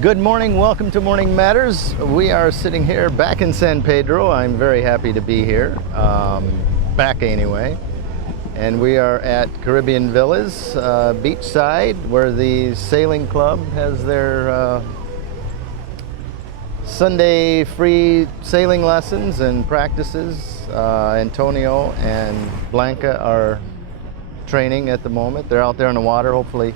Good morning, welcome to Morning Matters. We are sitting here back in San Pedro. I'm very happy to be here, back anyway. And we are at Caribbean Villas, beachside, where the sailing club has their Sunday free sailing lessons and practices. Antonio and Blanca are training at the moment. They're out there in the water. Hopefully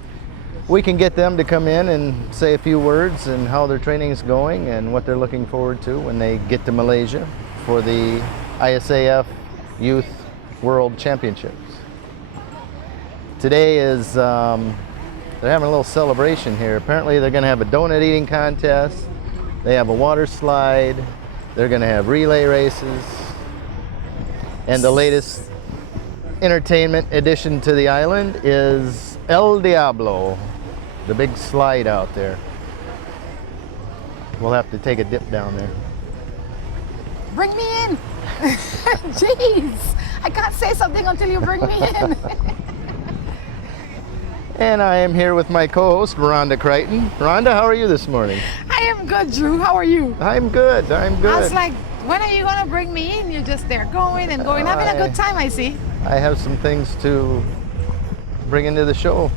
we can get them to come in and say a few words and how their training is going and what they're looking forward to when they get to Malaysia for the ISAF Youth World Championships. Today is, they're having a little celebration here. Apparently they're gonna have a donut eating contest. They have a water slide. They're gonna have relay races. And the latest entertainment addition to the island is El Diablo, the big slide out there. We'll have to take a dip down there. Bring me in. Jeez, I can't say something until you bring me in. And I am here with my co-host, Rhonda Crichton. Rhonda, how are you this morning? I am good, Drew. How are you? I'm good, I'm good. I was like, when are you gonna bring me in? You're just there going and going, having a good time, I see. I have some things to bring into the show.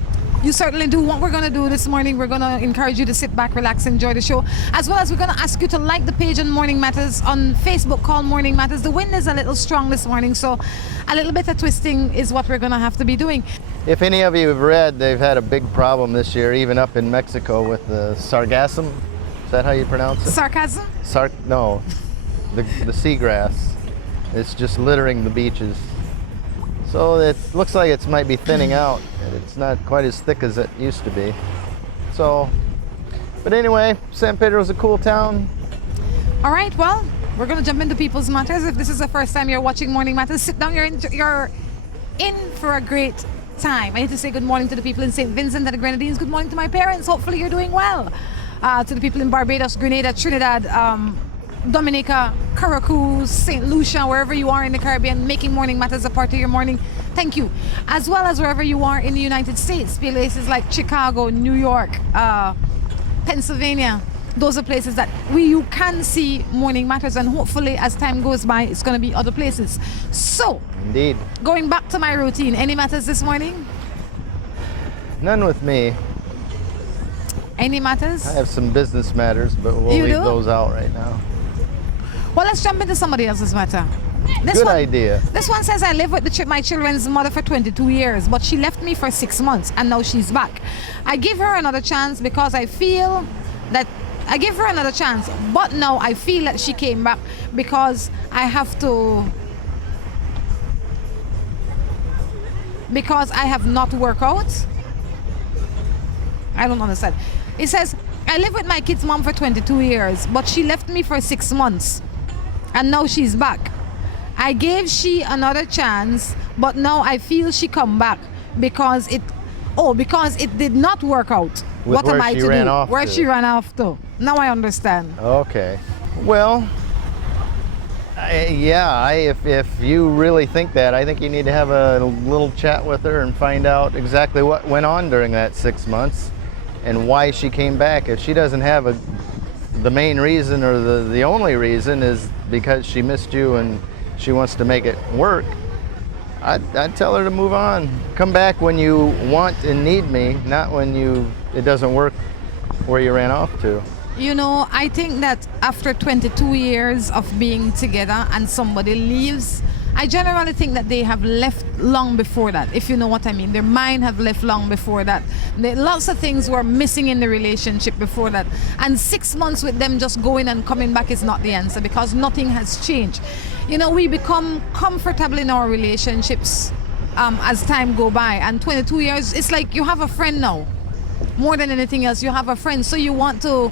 You certainly do. What we're going to do this morning, we're going to encourage you to sit back, relax, enjoy the show. As well as we're going to ask you to like the page on Morning Matters on Facebook called Morning Matters. The wind is a little strong this morning, so a little bit of twisting is what we're going to have to be doing. If any of you have read, they've had a big problem this year, even up in Mexico, with the sargassum. Is that how you pronounce it? Sarcasm? No, the seagrass. It's just littering the beaches. So it looks like it might be thinning out. It's not quite as thick as it used to be. So, but anyway, San Pedro's a cool town. All right, well, we're going to jump into People's Matters. If this is the first time you're watching Morning Matters, sit down. You're in for a great time. I need to say good morning to the people in St. Vincent and the Grenadines. Good morning to my parents. Hopefully you're doing well. To the people in Barbados, Grenada, Trinidad, Dominica, Caracas, St. Lucia, wherever you are in the Caribbean, making Morning Matters a part of your morning. Thank you. As well as wherever you are in the United States, places like Chicago, New York, Pennsylvania. Those are places that you can see Morning Matters, and hopefully as time goes by, it's going to be other places. So, indeed. Going back to my routine, any matters this morning? None with me. Any matters? I have some business matters, but we'll leave those out right now. Well, let's jump into somebody else's matter. Good idea. This one says, I lived with my children's mother for 22 years, but she left me for 6 months and now she's back. I give her another chance because I feel that but now I feel that she came back because I have not worked out. I don't understand. It says, I lived with my kid's mom for 22 years, but she left me for 6 months and now she's back. I gave she another chance, but now I feel she come back because it did not work out. What am I to do? Where she ran off to. Now I understand. Okay. Well, if you really think that, I think you need to have a little chat with her and find out exactly what went on during that 6 months and why she came back. If she doesn't have the main reason or the only reason is because she missed you and she wants to make it work, I'd tell her to move on. Come back when you want and need me, not when it doesn't work where you ran off to. You know, I think that after 22 years of being together and somebody leaves, I generally think that they have left long before that, if you know what I mean. Their mind have left long before that. Lots of things were missing in the relationship before that. And 6 months with them just going and coming back is not the answer because nothing has changed. You know, we become comfortable in our relationships as time go by. And 22 years, it's like you have a friend now. More than anything else, you have a friend. So you want to,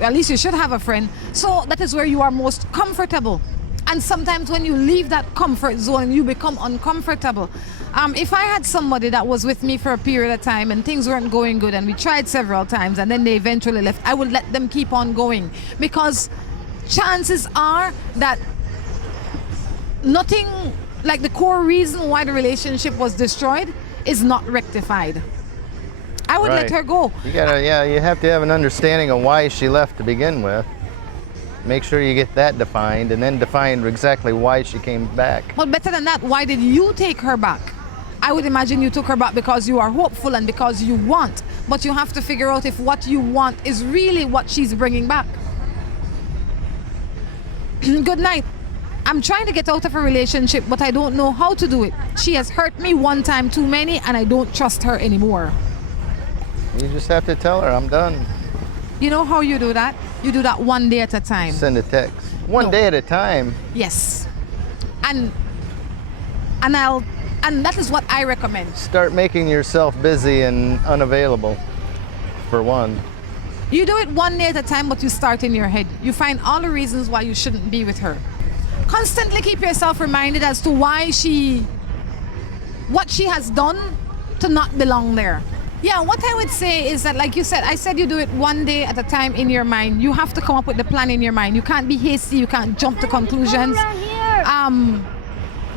at least you should have a friend. So that is where you are most comfortable. And sometimes when you leave that comfort zone, you become uncomfortable. If I had somebody that was with me for a period of time and things weren't going good and we tried several times and then they eventually left, I would let them keep on going. Because chances are that nothing, like the core reason why the relationship was destroyed, is not rectified. I would let Right. her go. You gotta, yeah, you have to have an understanding of why she left to begin with. Make sure you get that defined, and then define exactly why she came back. But better than that, why did you take her back? I would imagine you took her back because you are hopeful and because you want. But you have to figure out if what you want is really what she's bringing back. Good night. I'm trying to get out of a relationship, but I don't know how to do it. She has hurt me one time too many, and I don't trust her anymore. You just have to tell her, I'm done. You know how you do that? You do that one day at a time. Send a text. One No. day at a time. Yes. And that is what I recommend. Start making yourself busy and unavailable, for one. You do it one day at a time, but you start in your head. You find all the reasons why you shouldn't be with her. Constantly keep yourself reminded as to what she has done to not belong there. Yeah, what I would say is that, like you said, I said you do it one day at a time in your mind. You have to come up with the plan in your mind. You can't be hasty. You can't jump to conclusions.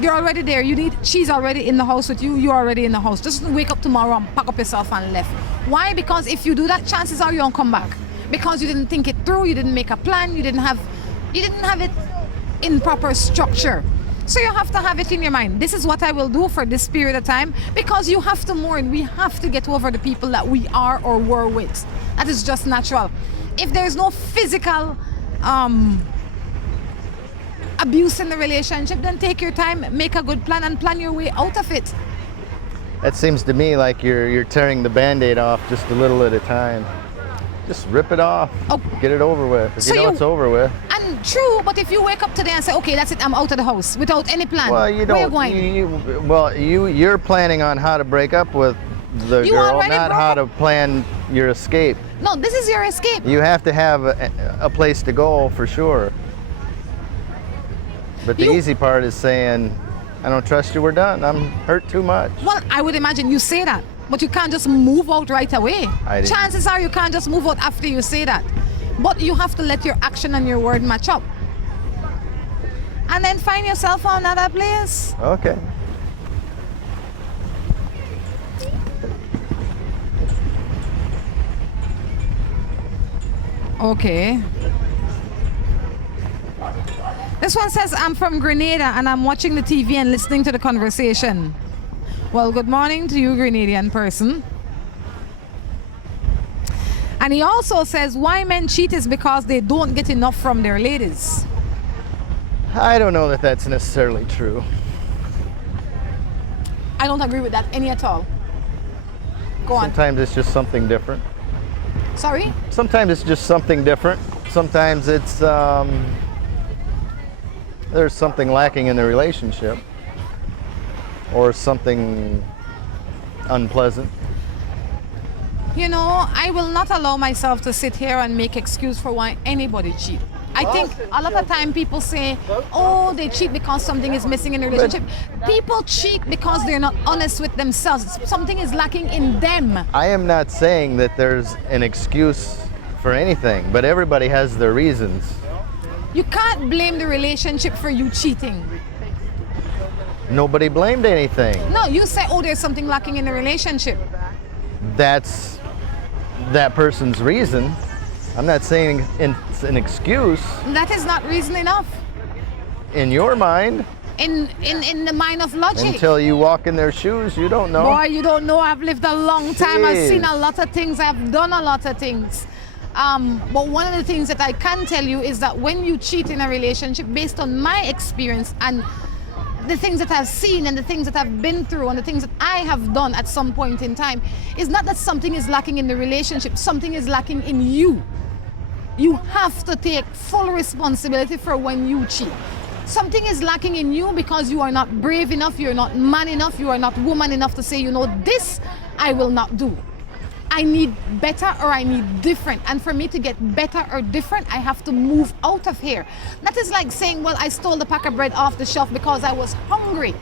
You're already there. She's already in the house with you. You're already in the house. Just wake up tomorrow and pack up yourself and left. Why? Because if you do that, chances are you won't come back. Because you didn't think it through. You didn't make a plan. You didn't have it in proper structure. So you have to have it in your mind. This is what I will do for this period of time, because you have to mourn. We have to get over the people that we are or were with. That is just natural. If there's no physical abuse in the relationship, then take your time, make a good plan, and plan your way out of it. That seems to me like you're tearing the Band-Aid off just a little at a time. Just rip it off. Oh. Get it over with. If So you know you- it's over with. And true, but if you wake up today and say, okay, that's it, I'm out of the house without any plan, Well, you where don't. you going? You're planning on how to break up with the You girl, already not broke how up. to plan your escape. No, this is your escape. You have to have a place to go for sure. But the You- easy part is saying, I don't trust you, we're done. I'm hurt too much. Well, I would imagine you say that, but you can't just move out right away. I didn't. Chances are you can't just move out after you say that. But you have to let your action and your word match up. And then find yourself another place. Okay. Okay. This one says, I'm from Grenada and I'm watching the TV and listening to the conversation. Well, good morning to you, Grenadian person. And he also says, why men cheat is because they don't get enough from their ladies. I don't know that that's necessarily true. I don't agree with that any at all. Go on. Sometimes it's just something different. Sorry? Sometimes it's just something different. Sometimes it's there's something lacking in the relationship, or something unpleasant. You know, I will not allow myself to sit here and make excuse for why anybody cheat. I think a lot of time people say, oh, they cheat because something is missing in a relationship. People cheat because they're not honest with themselves. Something is lacking in them. I am not saying that there's an excuse for anything, but everybody has their reasons. You can't blame the relationship for you cheating. Nobody blamed anything. No, you say, oh, there's something lacking in the relationship. That's that person's reason. I'm not saying it's an excuse That is not reason enough in your mind. in the mind of logic. Until you walk in their shoes, you don't know. Boy, you don't know. I've lived a long time. I've seen Jeez. a lot of things. I've done a lot of things. But one of the things that I can tell you is that when you cheat in a relationship, based on my experience and the things that I've seen and the things that I've been through and the things that I have done at some point in time, is not that something is lacking in the relationship. Something is lacking in you. You have to take full responsibility for when you cheat. Something is lacking in you because you are not brave enough, you're not man enough, you are not woman enough to say, you know, this I will not do. I need better or I need different. And for me to get better or different, I have to move out of here. That is like saying, well, I stole the pack of bread off the shelf because I was hungry.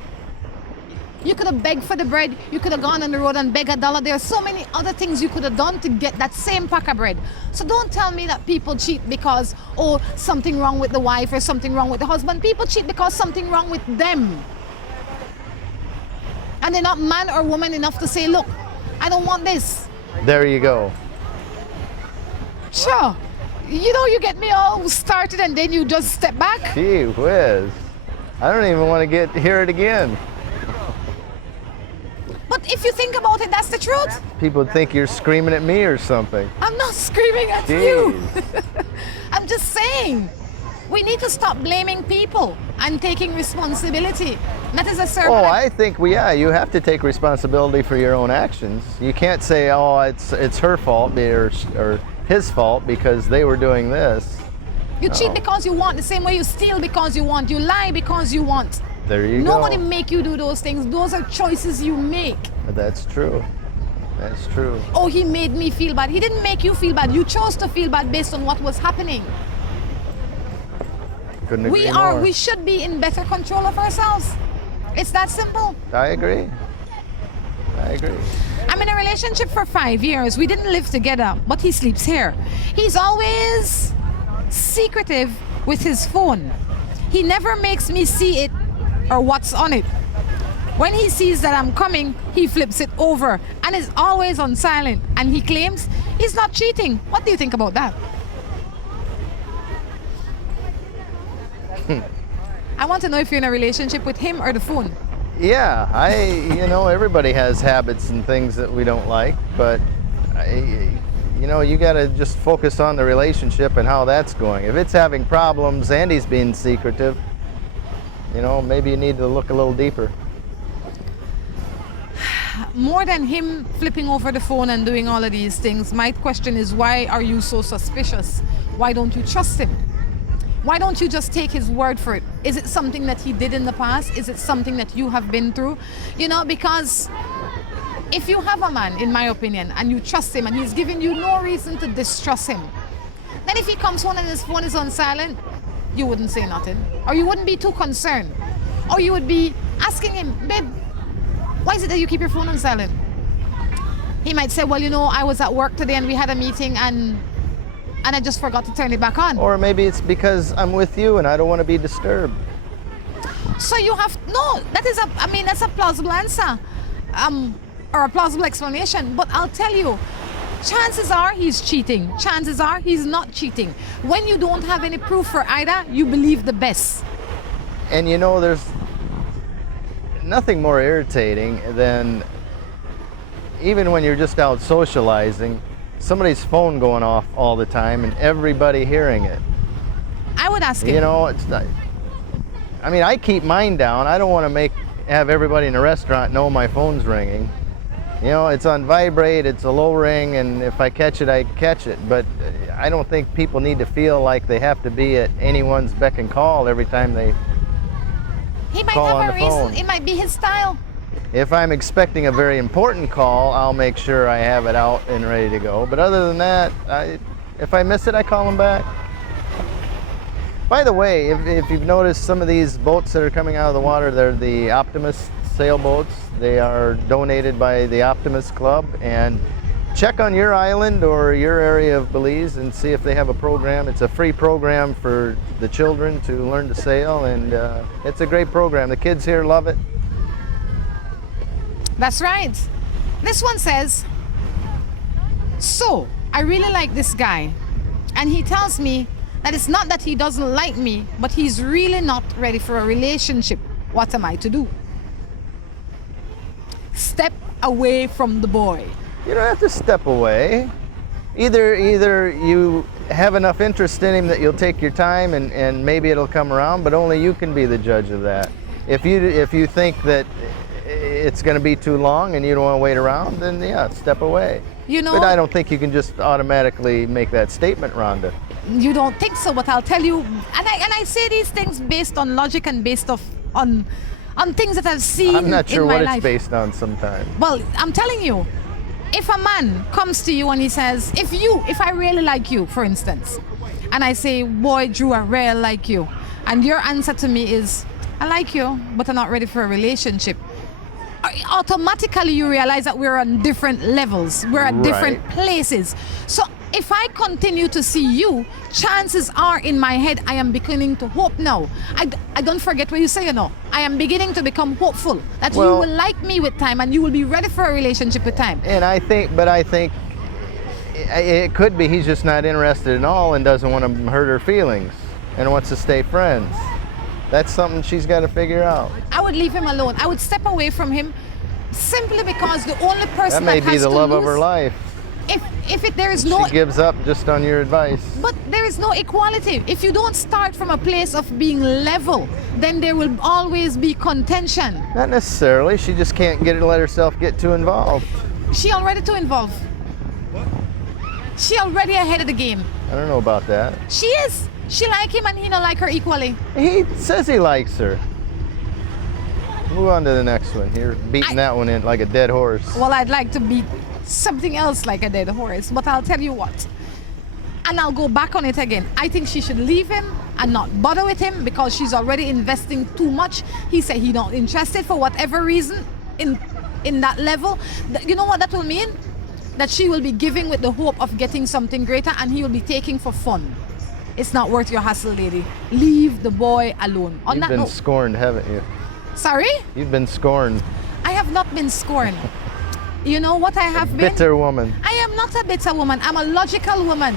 You could have begged for the bread. You could have gone on the road and begged $1. There are so many other things you could have done to get that same pack of bread. So don't tell me that people cheat because, oh, something wrong with the wife or something wrong with the husband. People cheat because something wrong with them. And they're not man or woman enough to say, look, I don't want this. There you go. Sure. You get me all started and then you just step back. Gee whiz. I don't even want to hear it again. But if you think about it, that's the truth. People think you're screaming at me or something. I'm not screaming at you. I'm just saying, we need to stop blaming people and taking responsibility. That is a sermon. Oh, I think you have to take responsibility for your own actions. You can't say, oh, it's her fault or his fault because they were doing this. You cheat because you want, the same way you steal because you want, you lie because you want. There you go. Nobody make you do those things. Those are choices you make. That's true. That's true. Oh, he made me feel bad. He didn't make you feel bad. You chose to feel bad based on what was happening. Couldn't agree more. We should be in better control of ourselves. It's that simple. I agree. I'm in a relationship for 5 years. We didn't live together, but he sleeps here. He's always secretive with his phone. He never makes me see it or what's on it. When he sees that I'm coming, he flips it over and is always on silent. And he claims he's not cheating. What do you think about that? I want to know if you're in a relationship with him or the phone. Yeah, everybody has habits and things that we don't like, but you got to just focus on the relationship and how that's going. If it's having problems and he's being secretive, maybe you need to look a little deeper. More than him flipping over the phone and doing all of these things, my question is, why are you so suspicious? Why don't you trust him? Why don't you just take his word for it? Is it something that he did in the past? Is it something that you have been through? Because if you have a man, in my opinion, and you trust him and he's giving you no reason to distrust him, then if he comes home and his phone is on silent, you wouldn't say nothing. Or you wouldn't be too concerned. Or you would be asking him, babe, why is it that you keep your phone on silent? He might say, well, I was at work today and we had a meeting and I just forgot to turn it back on. Or maybe it's because I'm with you and I don't want to be disturbed. So that's a plausible answer, or a plausible explanation. But I'll tell you, chances are he's cheating. Chances are he's not cheating. When you don't have any proof for either, you believe the best. And there's nothing more irritating than, even when you're just out socializing, somebody's phone going off all the time and everybody hearing it. I would ask him. It's not. I keep mine down. I don't want to have everybody in the restaurant know my phone's ringing. It's on vibrate, it's a low ring, and if I catch it, I catch it. But I don't think people need to feel like they have to be at anyone's beck and call every time they call on the phone. He might have a reason. It might be his style. If I'm expecting a very important call, I'll make sure I have it out and ready to go. But other than that, if I miss it, I call them back. By the way, if you've noticed, some of these boats that are coming out of the water, they're the Optimist sailboats. They are donated by the Optimist Club. And check on your island or your area of Belize and see if they have a program. It's a free program for the children to learn to sail, and it's a great program. The kids here love it. That's right. This one says, so I really like this guy, and he tells me that it's not that he doesn't like me, but he's really not ready for a relationship. What am I to do? Step away from the boy. You don't have to step away. Either you have enough interest in him that you'll take your time and maybe it'll come around, but only you can be the judge of that. If you think that it's going to be too long and you don't want to wait around, then yeah, step away. But I don't think you can just automatically make that statement, Rhonda. You don't think so, but I'll tell you, and I say these things based on logic and based on things that I've seen in my life. I'm not sure what it's based on sometimes. Well, I'm telling you, if a man comes to you and he says, if I really like you, for instance, and I say, boy, Drew, I really like you, and your answer to me is, I like you, but I'm not ready for a relationship, automatically you realize that we're on different levels, we're at different places. So if I continue to see you, chances are in my head I am beginning to hope now. I don't forget what you say, I am beginning to become hopeful that you will like me with time and you will be ready for a relationship with time. And I think It could be he's just not interested at all and doesn't want to hurt her feelings and wants to stay friends. That's something she's got to figure out. I would leave him alone. I would step away from him simply because the only person That may be the love of her lose, life. there is no, She gives up just on your advice. but there is no equality. If you don't start from a place of being level, then there will always be contention. Not necessarily. She just can't let herself get too involved. She already too involved. She already ahead of the game. I don't know about that. She is. She like him and he not like her equally. He says he likes her. Move on to the next one. You're beating that one in like a dead horse. Well, I'd like to beat something else like a dead horse, but I'll tell you what. And I'll go back on it again. I think she should leave him and not bother with him because she's already investing too much. He said he's not interested for whatever reason in that level. You know what that will mean? That she will be giving with the hope of getting something greater and he will be taking for fun. It's not worth your hassle, lady. Leave the boy alone. On You've that been note, scorned, haven't you? sorry? You've been scorned. I have not been scorned. You know what I have been? Bitter woman. I am not a bitter woman. I'm a logical woman.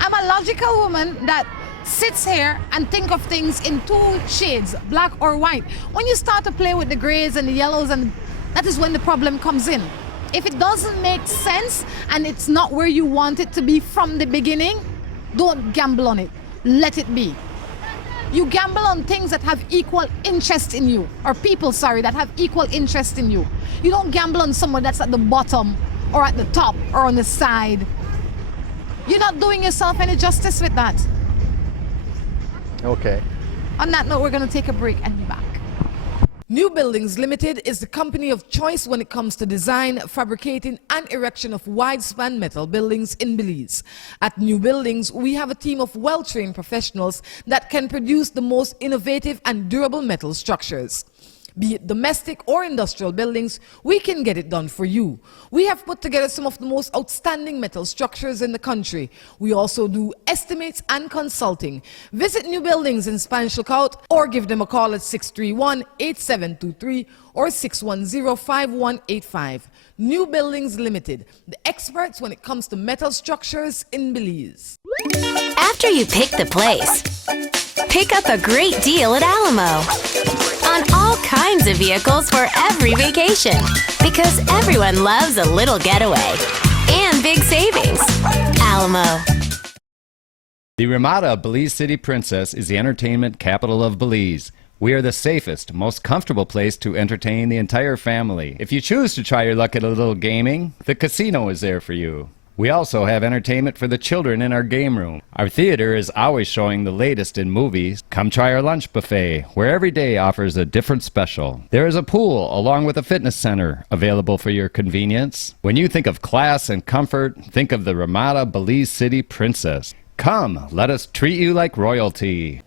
I'm a logical woman that sits here and think of things in two shades, black or white. When you start to play with the grays and the yellows, and that is when the problem comes in. If it doesn't make sense and it's not where you want it to be from the beginning, don't gamble on it. Let it be. You gamble on things that have equal interest in you, or people, sorry, that have equal interest in you. You don't gamble on someone that's at the bottom or at the top or on the side. You're not doing yourself any justice with that. Okay. On that note, we're going to take a break and be back. New Buildings Limited is the company of choice when it comes to design, fabricating, and erection of wide-span metal buildings in Belize. At New Buildings, we have a team of well-trained professionals that can produce the most innovative and durable metal structures. Be it domestic or industrial buildings, we can get it done for you. We have put together some of the most outstanding metal structures in the country. We also do estimates and consulting. Visit New Buildings in Spanish Lookout or give them a call at 631-8723 or 610-5185. New Buildings Limited, the experts when it comes to metal structures in Belize. After you pick the place, pick up a great deal at Alamo on all kinds of vehicles for every vacation, because everyone loves a little getaway and big savings. Alamo. The Ramada Belize City Princess is the entertainment capital of Belize. We are the safest, most comfortable place to entertain the entire family. If you choose to try your luck at a little gaming, the casino is there for you. We also have entertainment for the children in our game room. Our theater is always showing the latest in movies. Come try our lunch buffet, where every day offers a different special. There is a pool along with a fitness center available for your convenience. When you think of class and comfort, think of the Ramada Belize City Princess. Come, let us treat you like royalty.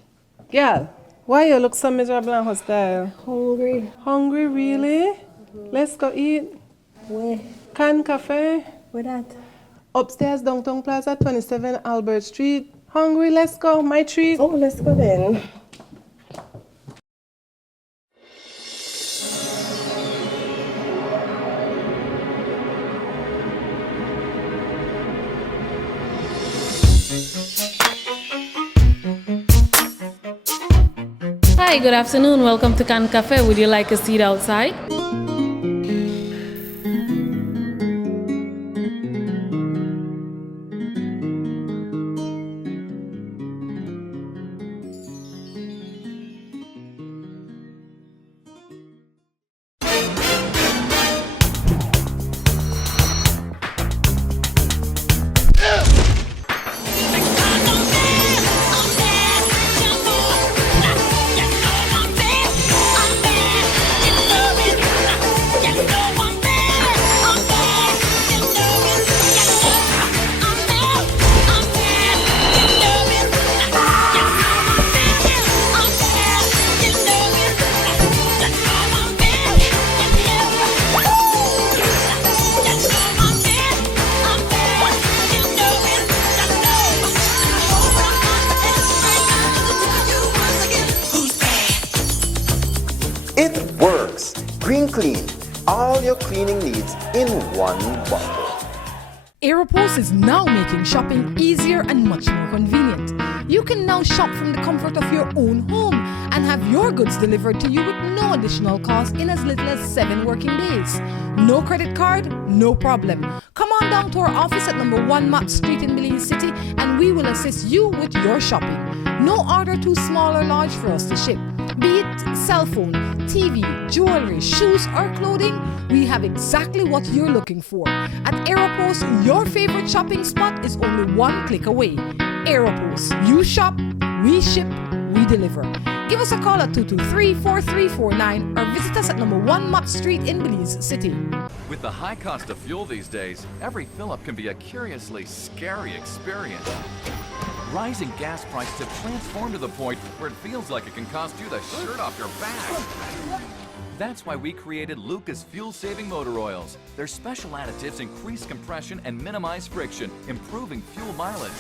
Girl, why you look so miserable and hostile? Hungry. Hungry, really? Let's go eat. Where? Can Cafe. Where that? Upstairs, Downtown Plaza, 27 Albert Street. Hungry, let's go. My treat. Oh, let's go then. Hi, good afternoon. Welcome to Can Cafe. Would you like a seat outside? It works! Green Clean. All your cleaning needs in one bottle. Aeropost is now making shopping easier and much more convenient. You can now shop from the comfort of your own home and have your goods delivered to you with no additional cost in as little as 7 working days. No credit card? No problem. Come on down to our office at number 1 Mott Street in Belize City and we will assist you with your shopping. No order too small or large for us to ship. Be it cell phone, TV, jewelry, shoes or clothing, we have exactly what you're looking for. At Aeropost, your favorite shopping spot is only 1 click away. Aeropost, you shop, we ship, we deliver. Give us a call at 223-4349 or visit us at number 1 Mott Street in Belize City. With the high cost of fuel these days, every fill-up can be a curiously scary experience. Rising gas prices have transformed to the point where it feels like it can cost you the shirt off your back. That's why we created Lucas fuel-saving motor oils. Their special additives increase compression and minimize friction, improving fuel mileage.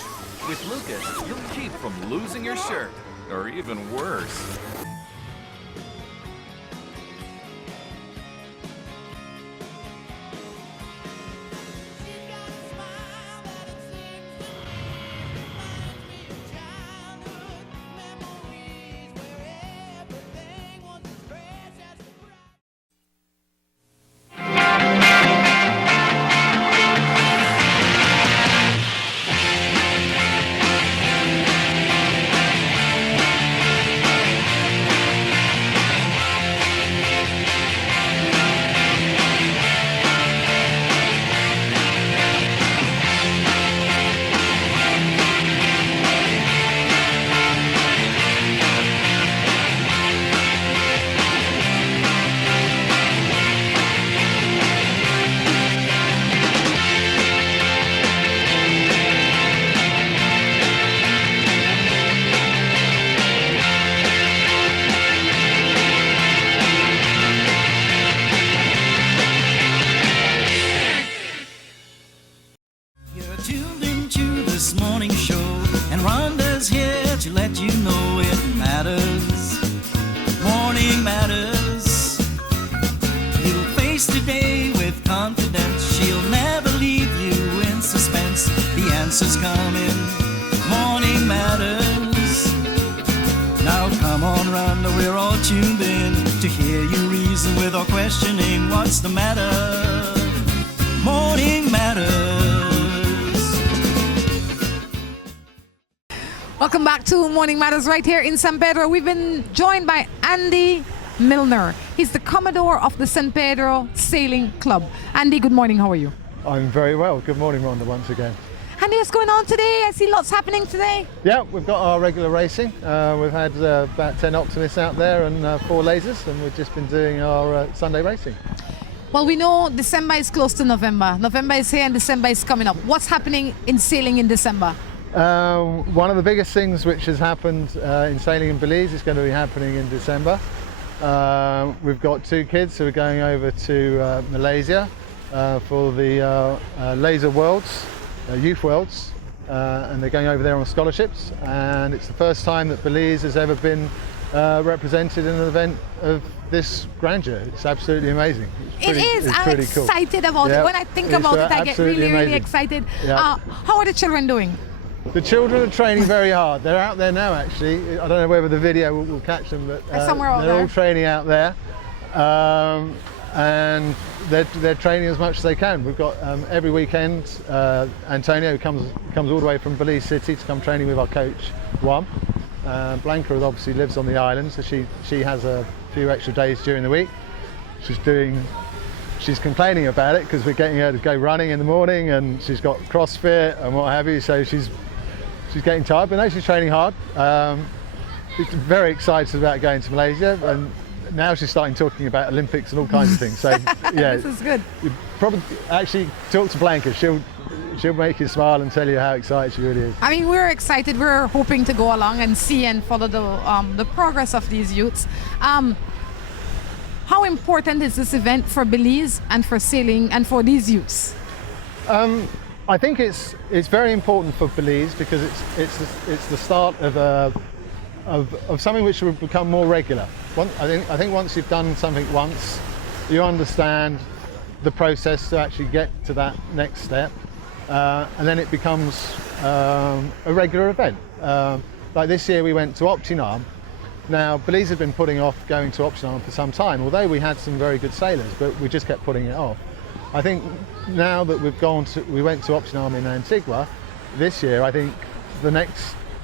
With Lucas, you'll keep from losing your shirt, or even worse. Tuned into this morning show, and Rhonda's here to let you know it matters. Morning matters. You'll face today with confidence. She'll never leave you in suspense. The answer's coming. Morning matters. Now come on, Rhonda, we're all tuned in to hear you reason without questioning what's the matter. Morning matters. Welcome back to Morning Matters right here in San Pedro. We've been joined by Andy Milner. He's the Commodore of the San Pedro Sailing Club. Andy, good morning. How are you? I'm very well. Good morning, Rhonda, once again. Andy, what's going on today? I see lots happening today. Yeah, we've got our regular racing. We've had about 10 optimists out there and 4 lasers, and we've just been doing our Sunday racing. Well, we know December is close to November. November is here and December is coming up. What's happening in sailing in December? One of the biggest things which has happened in sailing in Belize is going to be happening in December. We've got 2 kids who are going over to Malaysia for the Laser Worlds, Youth Worlds, and they're going over there on scholarships, and it's the first time that Belize has ever been represented in an event of this grandeur. It's absolutely amazing. I'm excited about it. When I think about it, I get really excited. Yeah. How are the children doing? The children are training very hard. They're out there now, actually. I don't know whether the video will catch them, but they're all training out there, and they're training as much as they can. We've got every weekend Antonio who comes all the way from Belize City to come training with our coach Juan. Blanca obviously lives on the island, so she has a few extra days during the week. She's complaining about it because we're getting her to go running in the morning, and she's got CrossFit and what have you, so she's getting tired, but no, she's training hard. She's very excited about going to Malaysia, and now she's starting talking about Olympics and all kinds of things. So yeah, this is good. You probably actually talk to Blanca. She'll make you smile and tell you how excited she really is. I mean, we're excited. We're hoping to go along and see and follow the progress of these youths. How important is this event for Belize and for sailing and for these youths? I think it's very important for Belize because it's the start of something which will become more regular. I think once you've done something once, you understand the process to actually get to that next step. and then it becomes a regular event. Like this year we went to Optinam. Now Belize had been putting off going to Optinam for some time, although we had some very good sailors, but we just kept putting it off. I think now that we went to Optinam in Antigua this year, I think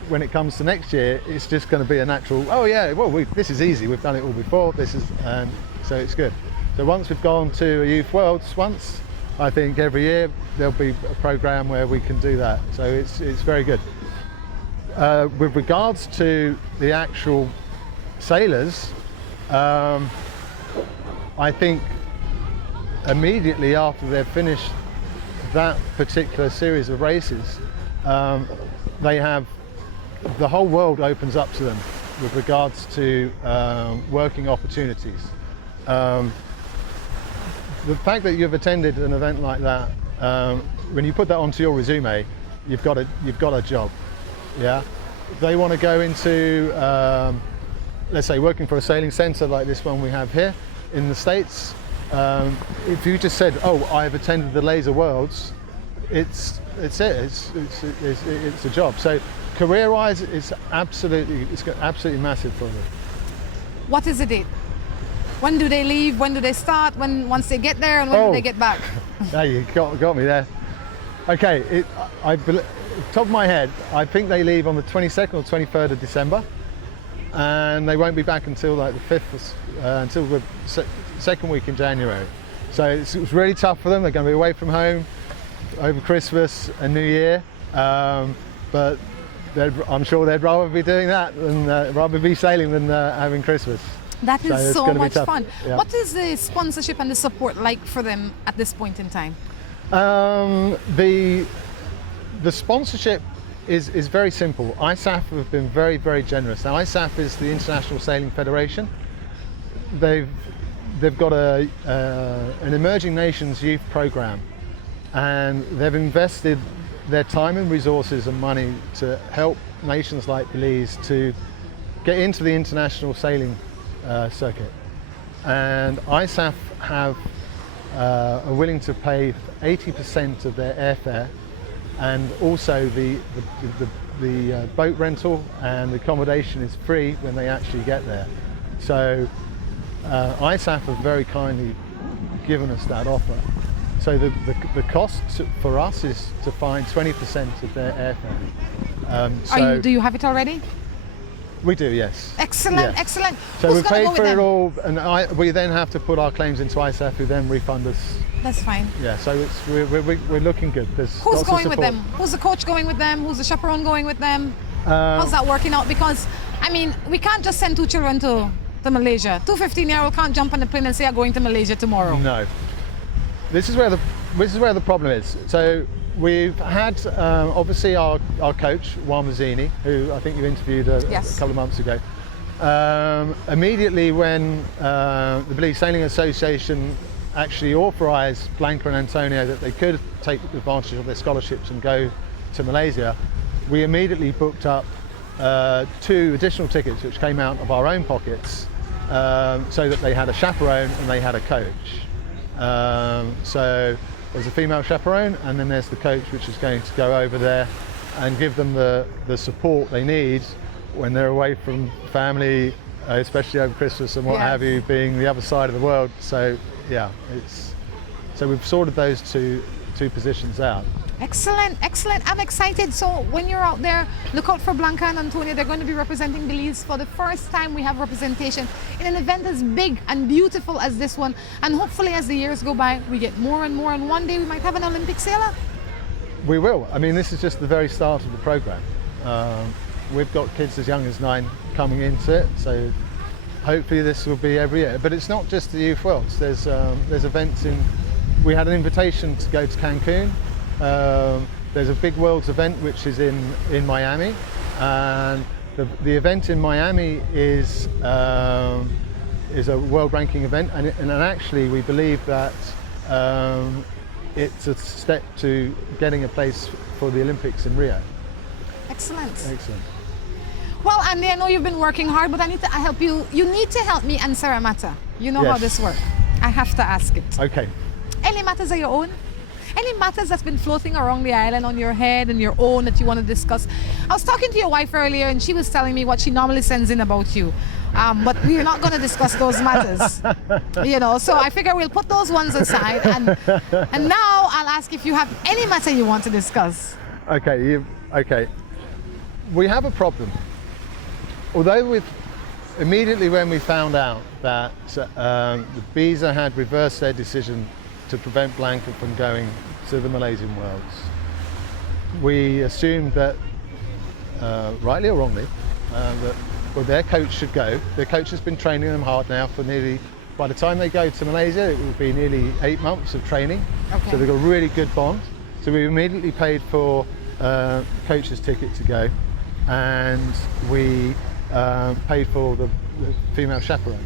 when it comes to next year, it's just going to be a natural, oh yeah, well this is easy, we've done it all before, so it's good. So once we've gone to a Youth Worlds once, I think every year there'll be a program where we can do that. So it's very good. With regards to the actual sailors, I think immediately after they've finished that particular series of races, the whole world opens up to them with regards to working opportunities. The fact that you've attended an event like that, when you put that onto your resume, you've got a job. Yeah, if they want to go into, let's say, working for a sailing centre like this one we have here in the States. If you just said, "Oh, I've attended the Laser Worlds," it's a job. So career-wise, it's absolutely massive for them. What is the date? When do they leave? When do they start? Once they get there, and when do they get back? There you got me there. Okay, top of my head, I think they leave on the 22nd or 23rd of December, and they won't be back until like the 5th, until the second week in January. So it's really tough for them. They're going to be away from home over Christmas and New Year, but I'm sure they'd rather be doing that than rather be sailing than having Christmas. That is so much fun. Yeah. What is the sponsorship and the support like for them at this point in time? The sponsorship is very simple. ISAF have been very, very generous. Now ISAF is the International Sailing Federation. They've got an Emerging Nations Youth Program, and they've invested their time and resources and money to help nations like Belize to get into the international sailing circuit. And ISAF are willing to pay 80% of their airfare, and also the boat rental and the accommodation is free when they actually get there. So ISAF have very kindly given us that offer. So the cost for us is to find 20% of their airfare. Do you have it already? We do, yes. Excellent, yes. Excellent. So Who's we paid go for with it them? all, and we then have to put our claims into ISAF, who then refund us. That's fine. Yeah, so we're looking good. There's Who's lots going of with support. them? Who's the coach going with them? Who's the chaperone going with them? How's that working out? Because, I mean, we can't just send two children to Malaysia. 2 15-year-olds can't jump on the plane and say, I'm going to Malaysia tomorrow. No. This is where the problem is. So we've had, obviously, our coach, Juan Mazzini, who I think you interviewed a couple of months ago. Immediately when the Belize Sailing Association actually authorised Blanca and Antonio that they could take advantage of their scholarships and go to Malaysia, we immediately booked up 2 additional tickets which came out of our own pockets, so that they had a chaperone and they had a coach. So there's a female chaperone, and then there's the coach, which is going to go over there and give them the support they need when they're away from family, especially over Christmas and what have you, being the other side of the world. So yeah, so we've sorted those two positions out. Excellent, excellent. I'm excited. So when you're out there, look out for Blanca and Antonio. They're going to be representing Belize for the first time. We have representation in an event as big and beautiful as this one. And hopefully as the years go by, we get more and more. And one day we might have an Olympic sailor. We will. I mean, this is just the very start of the program. We've got kids as young as 9 coming into it. So hopefully this will be every year. But it's not just the Youth Worlds. There's events we had an invitation to go to Cancun. There's a big Worlds event which is in Miami, and the event in Miami is a world ranking event, and actually we believe that it's a step to getting a place for the Olympics in Rio. Excellent. Excellent. Well, Andy, I know you've been working hard, but I need to help you. You need to help me answer a matter. You know how this works. I have to ask it. Okay. Any matters of your own? Any matters that's been floating around the island on your head and your own that you want to discuss? I was talking to your wife earlier and she was telling me what she normally sends in about you. But we're not going to discuss those matters, you know. So I figure we'll put those ones aside, and now I'll ask if you have any matter you want to discuss. Okay, okay. We have a problem. Although immediately when we found out that the Visa had reversed their decision to prevent Blanca from going to the Malaysian Worlds, we assumed that, rightly or wrongly, that their coach should go. Their coach has been training them hard now for by the time they go to Malaysia, it will be nearly 8 months of training. Okay. So they've got a really good bond. So we immediately paid for coach's ticket to go, and we paid for the female chaperone.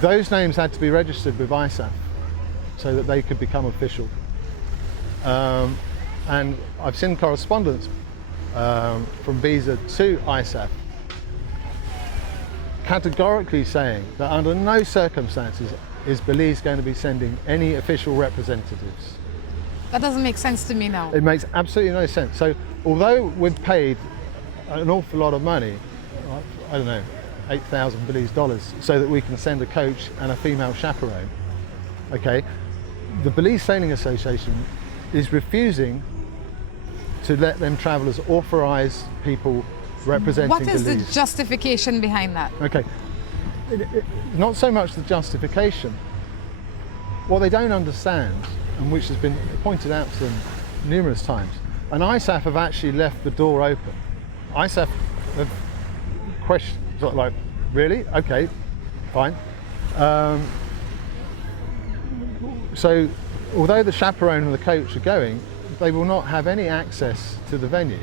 Those names had to be registered with ISAF so that they could become official. And I've seen correspondence from Visa to ISAF categorically saying that under no circumstances is Belize going to be sending any official representatives. That doesn't make sense to me now. It makes absolutely no sense. So although we've paid an awful lot of money, I don't know, 8,000 Belize dollars, so that we can send a coach and a female chaperone, okay, the Belize Sailing Association is refusing to let them travel as authorised people representing What is Belize. the justification behind that? Okay, not so much the justification. What they don't understand, and which has been pointed out to them numerous times, and ISAF have actually left the door open. ISAF have questioned, sort of like, really? Okay, fine. So, although the chaperone and the coach are going, they will not have any access to the venue.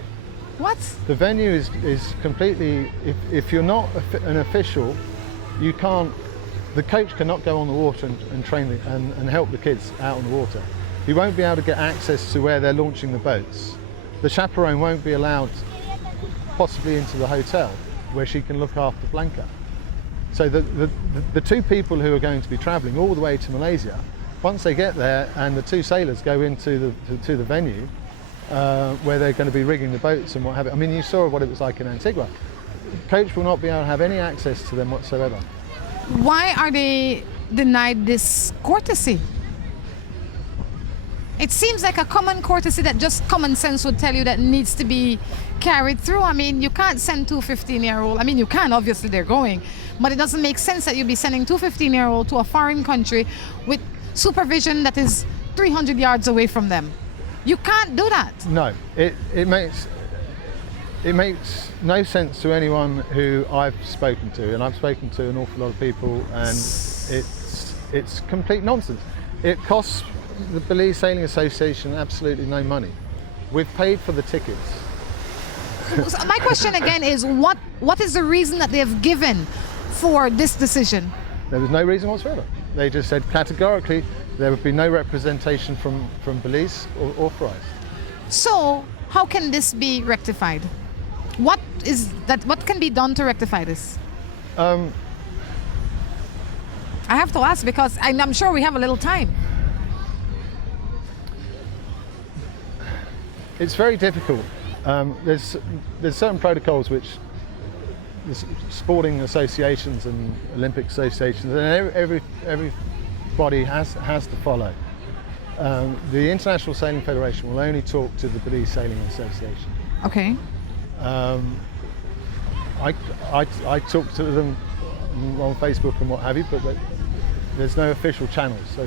What? The venue is completely, if you're not an official, you can't, the coach cannot go on the water and train and help the kids out on the water. He won't be able to get access to where they're launching the boats. The chaperone won't be allowed possibly into the hotel where she can look after Blanca. So the two people who are going to be travelling all the way to Malaysia, once they get there and the two sailors go into the venue where they're going to be rigging the boats and what have you. I mean, you saw what it was like in Antigua. Coach will not be able to have any access to them whatsoever. Why are they denied this courtesy? It seems like a common courtesy that just common sense would tell you that needs to be carried through. I mean, you can't send two 15-year-olds. I mean, you can, obviously they're going, but it doesn't make sense that you'd be sending two 15-year-olds to a foreign country with supervision that is 300 yards away from them. You can't do that. No, it makes no sense to anyone who I've spoken to, and I've spoken to an awful lot of people, and it's complete nonsense. It costs the Belize Sailing Association absolutely no money. We've paid for the tickets. So my question again is, what is the reason that they have given for this decision? There was no reason whatsoever. They just said categorically there would be no representation from Belize or authorised. So how can this be rectified? What can be done to rectify this? I have to ask because I'm sure we have a little time. It's very difficult. There's certain protocols which the sporting associations and Olympic associations and everybody has to follow. The International Sailing Federation will only talk to the Belize Sailing Association. Okay. I talk to them on Facebook and what have you, but there's no official channels. So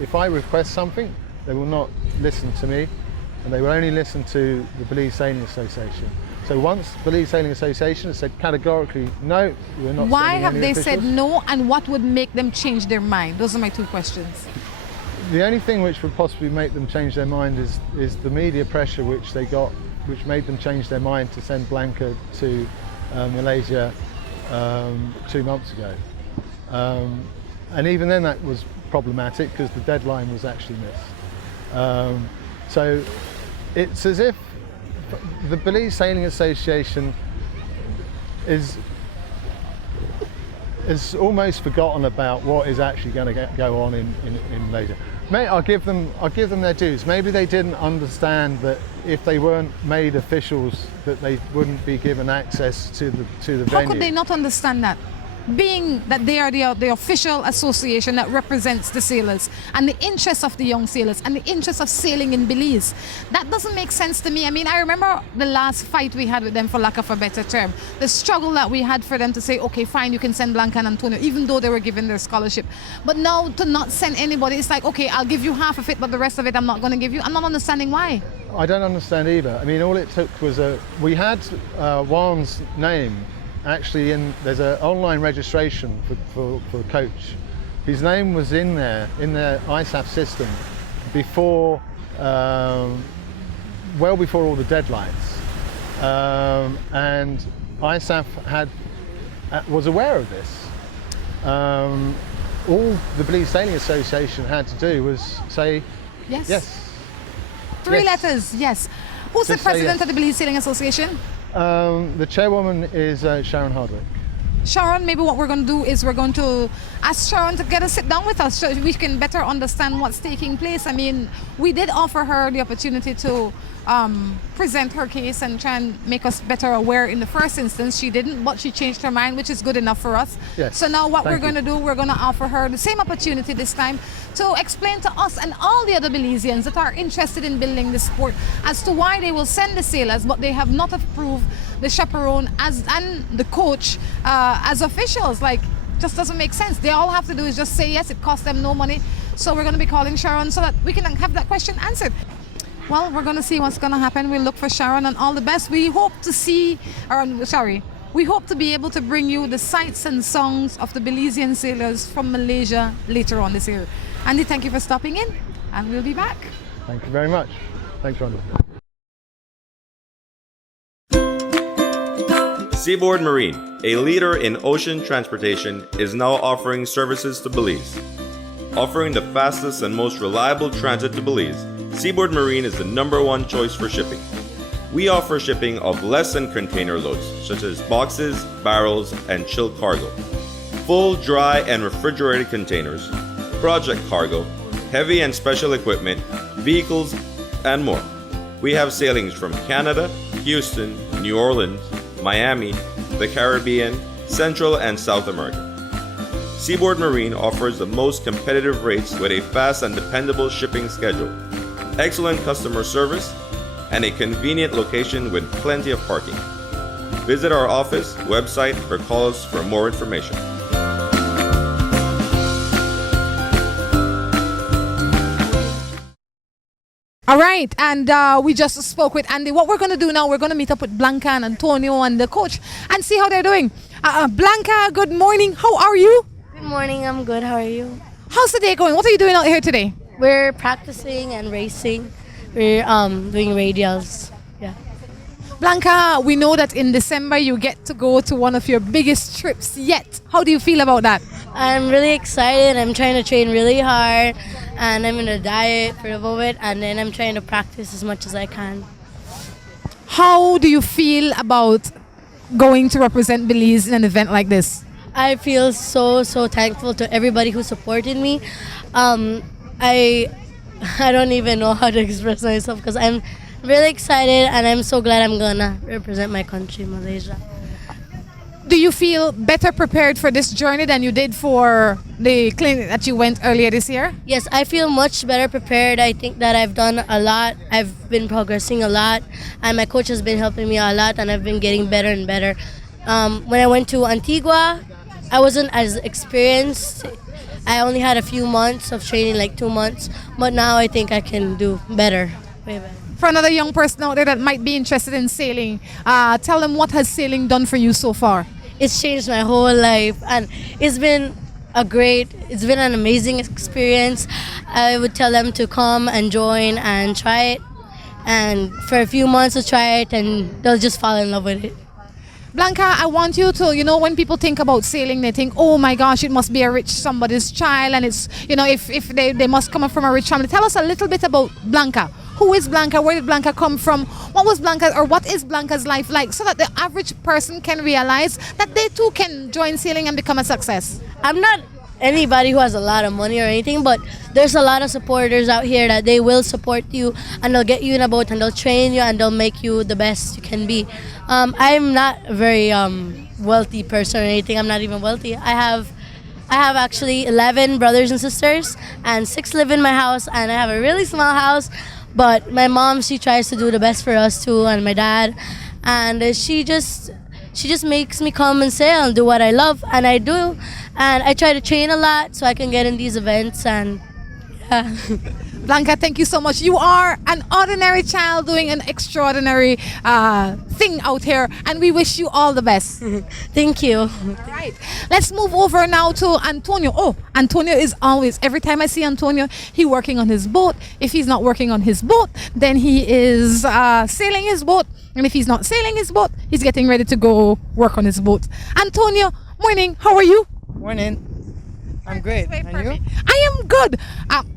if I request something, they will not listen to me, and they will only listen to the Belize Sailing Association. So once the Belize Sailing Association has said categorically, no, we're not. Why have they officials, said no, and what would make them change their mind? Those are my two questions. The only thing which would possibly make them change their mind is the media pressure which they got, which made them change their mind to send Blanca to Malaysia 2 months ago. And even then that was problematic because the deadline was actually missed. So it's as if the Belize Sailing Association is almost forgotten about what is actually going to go on in Malaysia. I'll give them their dues. Maybe they didn't understand that if they weren't made officials, that they wouldn't be given access to the venue. How could they not understand that? Being that they are the official association that represents the sailors and the interests of the young sailors and the interests of sailing in Belize. That doesn't make sense to me. I mean, I remember the last fight we had with them, for lack of a better term. The struggle that we had for them to say, okay, fine, you can send Blanca and Antonio, even though they were given their scholarship. But now to not send anybody, it's like, okay, I'll give you half of it, but the rest of it I'm not going to give you. I'm not understanding why. I don't understand either. I mean, all it took was we had Juan's name. Actually, there's an online registration for coach. His name was in their ISAF system before, well before all the deadlines, and ISAF was aware of this. All the Belize Sailing Association had to do was say yes. Three letters, yes. Who's the president of the Belize Sailing Association? The chairwoman is Sharon Hardwick. Sharon, maybe what we're going to do is we're going to ask Sharon to get a sit down with us so we can better understand what's taking place. I mean, we did offer her the opportunity to present her case and try and make us better aware in the first instance. She didn't, but she changed her mind, which is good enough for us. Yes. So now what we're going to do, we're going to offer her the same opportunity this time to explain to us and all the other Belizeans that are interested in building the sport as to why they will send the sailors, but they have not approved the chaperone and the coach as officials. Like, just doesn't make sense. They all have to do is just say yes. It costs them no money. So we're going to be calling Sharon so that we can have that question answered. Well, we're going to see what's going to happen. We'll look for Sharon, and all the best. We hope to we hope to be able to bring you the sights and songs of the Belizean sailors from Malaysia later on this year. Andy, thank you for stopping in, and we'll be back. Thank you very much. Thanks, Rhonda. Seaboard Marine, a leader in ocean transportation, is now offering services to Belize. Offering the fastest and most reliable transit to Belize, Seaboard Marine is the #1 choice for shipping. We offer shipping of less than container loads, such as boxes, barrels, and chilled cargo, full, dry, and refrigerated containers, project cargo, heavy and special equipment, vehicles, and more. We have sailings from Canada, Houston, New Orleans, Miami, the Caribbean, Central and South America. Seaboard Marine offers the most competitive rates with a fast and dependable shipping schedule, excellent customer service, and a convenient location with plenty of parking. Visit our office, website, or call us for more information. All right, and we just spoke with Andy. What we're going to do now, we're going to meet up with Blanca and Antonio and the coach and see how they're doing. Blanca, good morning. How are you? Good morning, I'm good. How are you? How's the day going? What are you doing out here today? We're practicing and racing. We're doing radials. Yeah. Blanca, we know that in December you get to go to one of your biggest trips yet. How do you feel about that? I'm really excited. I'm trying to train really hard, and I'm in a diet for the moment, and then I'm trying to practice as much as I can. How do you feel about going to represent Belize in an event like this? I feel so thankful to everybody who supported me. I don't even know how to express myself because I'm really excited, and I'm so glad I'm gonna represent my country, Malaysia. Do you feel better prepared for this journey than you did for the clinic that you went earlier this year? Yes, I feel much better prepared. I think that I've done a lot. I've been progressing a lot, and my coach has been helping me a lot, and I've been getting better and better. When I went to Antigua, I wasn't as experienced. I only had a few months of training, like 2 months, but now I think I can do better, way better. For another young person out there that might be interested in sailing, tell them what has sailing done for you so far? It's changed my whole life, and it's been an amazing experience. I would tell them to come and join and try it, and for a few months to try it, and they'll just fall in love with it. Blanca, I want you to, when people think about sailing, they think, oh my gosh, it must be a rich somebody's child, and it's, if they must come from a rich family. Tell us a little bit about Blanca. Who is Blanca? Where did Blanca come from? What was Blanca, or what is Blanca's life like, so that the average person can realize that they too can join sailing and become a success? I'm not anybody who has a lot of money or anything, but there's a lot of supporters out here that they will support you and they'll get you in a boat and they'll train you and they'll make you the best you can be. I'm not a very wealthy person or anything. I'm not even wealthy. I have actually 11 brothers and sisters, and 6 live in my house, and I have a really small house. But my mom, she tries to do the best for us too, and my dad, and she just makes me come and sail and do what I love, and I do, and I try to train a lot so I can get in these events, and yeah. Blanca, thank you so much. You are an ordinary child doing an extraordinary thing out here, and we wish you all the best. Thank you. All right, let's move over now to Antonio. Oh, Antonio is always, every time I see Antonio, he working on his boat. If he's not working on his boat, then he is sailing his boat. And if he's not sailing his boat, he's getting ready to go work on his boat. Antonio, morning, how are you? Morning. I'm great. And you? I am good.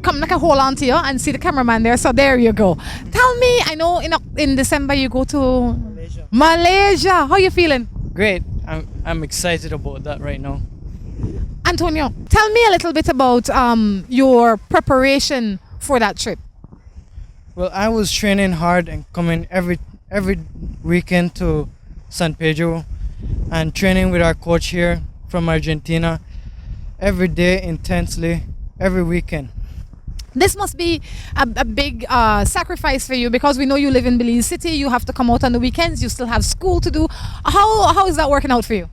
Come, like, hold on to you and see the cameraman there. So there you go. Tell me, I know in December you go to Malaysia. How you feeling? Great. I'm excited about that right now. Antonio, tell me a little bit about your preparation for that trip. Well, I was training hard and coming every weekend to San Pedro and training with our coach here from Argentina. Every day intensely, every weekend. This must be a big sacrifice for you, because we know you live in Belize City. You have to come out on the weekends. You still have school to do. How is that working out for you?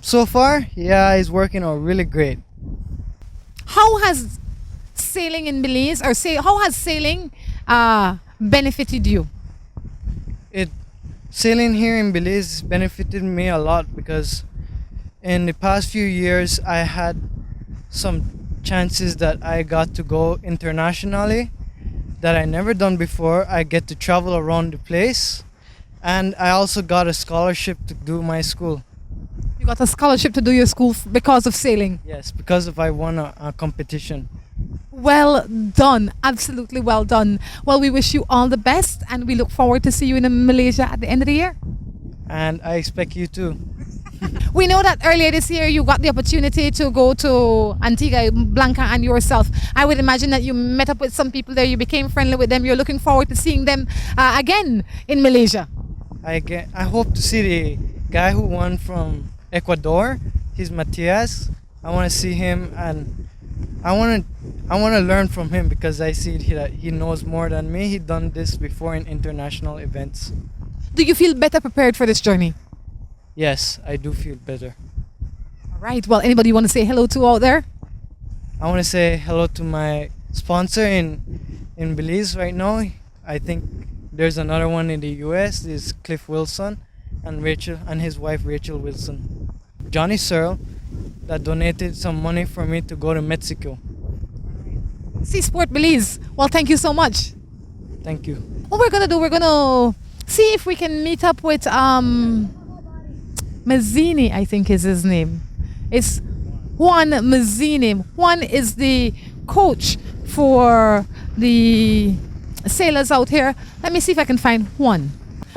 So far, yeah, it's working out really great. How has sailing in Belize, or how has sailing benefited you? Sailing here in Belize benefited me a lot, because in the past few years, I had some chances that I got to go internationally that I never done before. I get to travel around the place, and I also got a scholarship to do my school. You got a scholarship to do your school because of sailing? Yes, because I won a competition. Well done, absolutely well done. Well, we wish you all the best, and we look forward to see you in Malaysia at the end of the year. And I expect you too. We know that earlier this year you got the opportunity to go to Antigua, Blanca and yourself. I would imagine that you met up with some people there, you became friendly with them, you're looking forward to seeing them again in Malaysia. I hope to see the guy who won from Ecuador. He's Matias. I want to see him, and I want to learn from him, because I see that he knows more than me. He done this before in international events. Do you feel better prepared for this journey? Yes, I do feel better. All right. Well, anybody you want to say hello to out there? I want to say hello to my sponsor in Belize right now. I think there's another one in the US. There's Cliff Wilson and Rachel and his wife Rachel Wilson. Johnny Searle, that donated some money for me to go to Mexico. Seasport Belize. Well, thank you so much. Thank you. What we're gonna do, we're gonna see if we can meet up with Mazzini, I think is his name. It's Juan Mazzini. Juan is the coach for the sailors out here. Let me see if I can find Juan.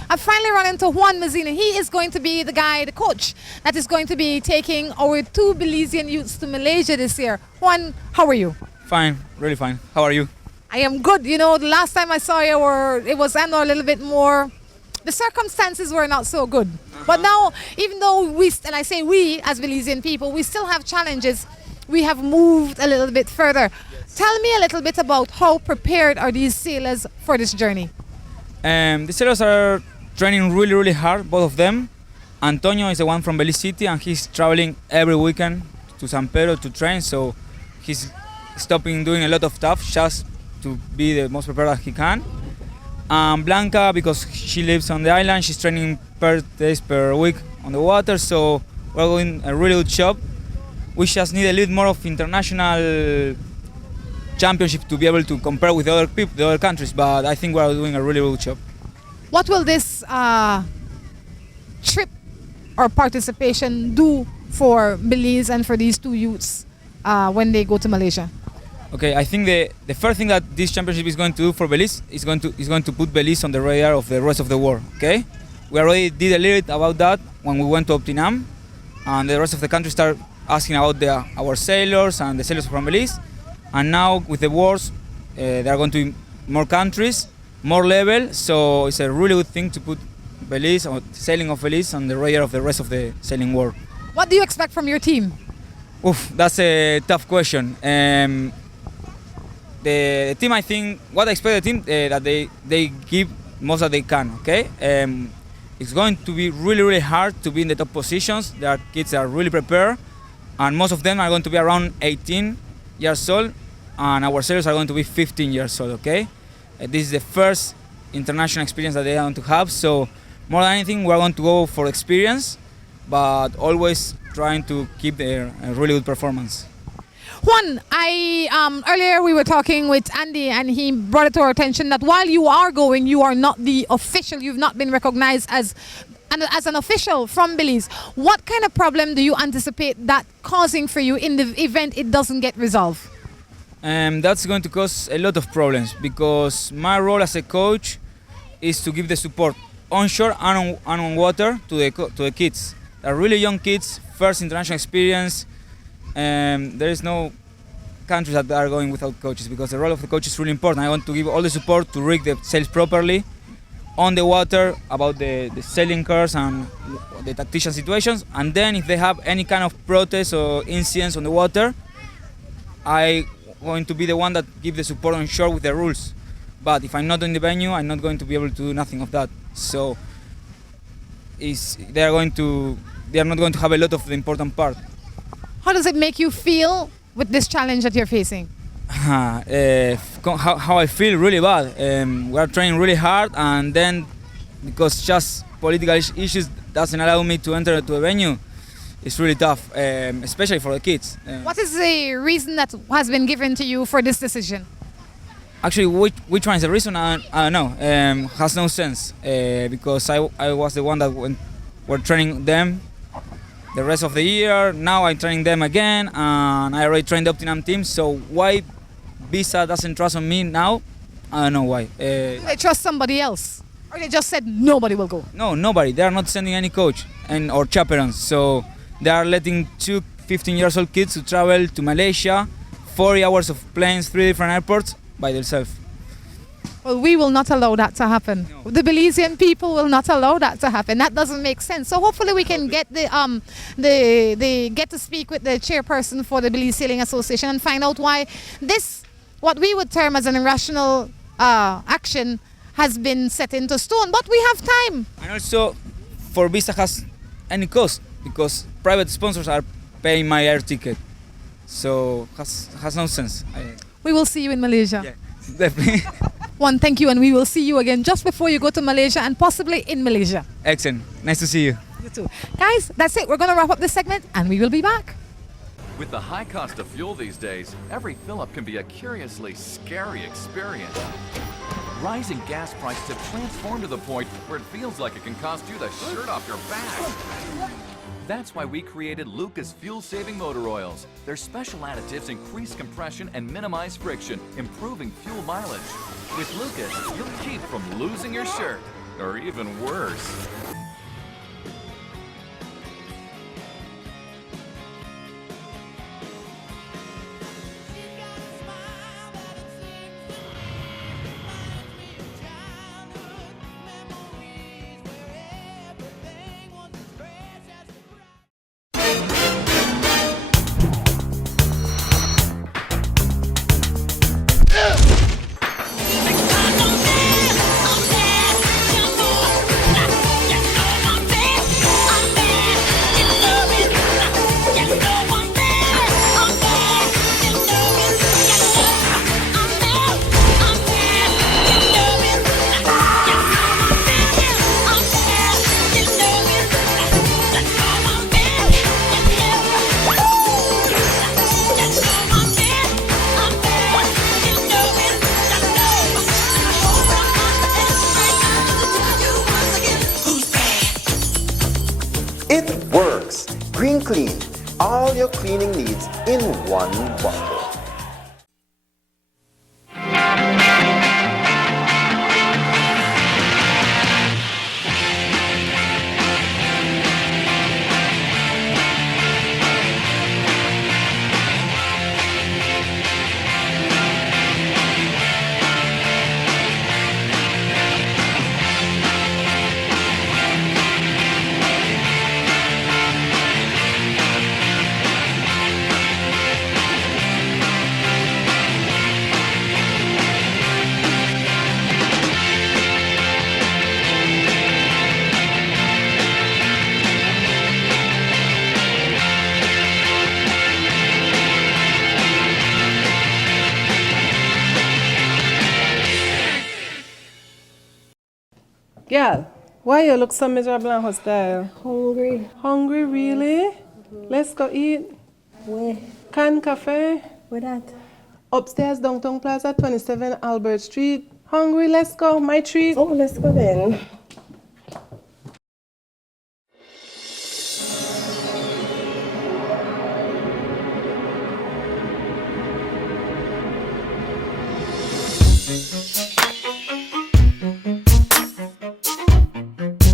I finally run into Juan Mazzini. He is going to be the guy, the coach, that is going to be taking our 2 Belizean youths to Malaysia this year. Juan, how are you? Fine, really fine. How are you? I am good. You know, the last time I saw you, it was a little bit more, the circumstances were not so good. But now, even though and I say we as Belizean people, we still have challenges, we have moved a little bit further. Yes. Tell me a little bit about how prepared are these sailors for this journey? The sailors are training really, really hard, both of them. Antonio is the one from Belize City, and he's traveling every weekend to San Pedro to train, so he's stopping doing a lot of stuff just to be the most prepared that he can. Blanca, because she lives on the island, she's training per days per week on the water, so we're doing a really good job. We just need a little more of international championship to be able to compare with the other people, the other countries, but I think we're doing a really good job. What will this trip or participation do for Belize and for these 2 youths when they go to Malaysia? Okay, I think the first thing that this championship is going to do for Belize is going to put Belize on the radar of the rest of the world. Okay, we already did a little bit about that when we went to Optinam, and the rest of the countries start asking about our sailors and the sailors from Belize. And now with the wars, there are going to be more countries, more level. So it's a really good thing to put Belize or sailing of Belize on the radar of the rest of the sailing world. What do you expect from your team? Oof, that's a tough question. The team, I think, what I expect the team that they give most that they can. Okay, it's going to be really, really hard to be in the top positions. There are kids that are really prepared, and most of them are going to be around 18 years old, and our sailors are going to be 15 years old. Okay, this is the first international experience that they are going to have. So more than anything, we are going to go for experience, but always trying to keep a really good performance. Juan, earlier we were talking with Andy and he brought it to our attention that while you are going, you are not the official, you've not been recognized as an official from Belize. What kind of problem do you anticipate that causing for you in the event it doesn't get resolved? That's going to cause a lot of problems because my role as a coach is to give the support onshore and on water to the kids. They're really young kids, first international experience. There is no countries that are going without coaches because the role of the coach is really important. I want to give all the support to rig the sails properly on the water about the sailing curves and the tactician situations. And then if they have any kind of protest or incidents on the water, I'm going to be the one that give the support on shore with the rules. But if I'm not in the venue, I'm not going to be able to do nothing of that. So they are not going to have a lot of the important part. How does it make you feel with this challenge that you're facing? How I feel really bad. We are training really hard, and then because just political issues doesn't allow me to enter to a venue, it's really tough, especially for the kids. What is the reason that has been given to you for this decision? Actually, which one is the reason? I don't know. Has no sense because I was the one that were training them the rest of the year. Now I'm training them again, and I already trained the Optimum team. So why Visa doesn't trust on me now? I don't know why. They trust somebody else, or they just said nobody will go? No, nobody. They are not sending any coach or chaperones. So they are letting 2 15-year-old kids to travel to Malaysia, 40 hours of planes, 3 different airports by themselves. Well, we will not allow that to happen. No. The Belizean people will not allow that to happen. That doesn't make sense. So hopefully we can get get to speak with the chairperson for the Belize Sailing Association and find out why this, what we would term as an irrational action, has been set into stone. But we have time. And also, for Visa has any cost because private sponsors are paying my air ticket. So has no sense. We will see you in Malaysia. Yeah, definitely. Juan, thank you, and we will see you again just before you go to Malaysia and possibly in Malaysia. Excellent. Nice to see you. You too. Guys, that's it. We're going to wrap up this segment and we will be back. With the high cost of fuel these days, every fill-up can be a curiously scary experience. Rising gas prices have transformed to the point where it feels like it can cost you the shirt off your back. That's why we created Lucas fuel-saving motor oils. Their special additives increase compression and minimize friction, improving fuel mileage. With Lucas, you'll keep from losing your shirt, or even worse. Green Clean, all your cleaning needs in one bundle. Girl, why you look so miserable and hostile? Hungry. Hungry, really? Let's go eat. Where? Can Cafe. Where that? Upstairs, Downtown Plaza, 27 Albert Street. Hungry, let's go. My treat. Oh, let's go then.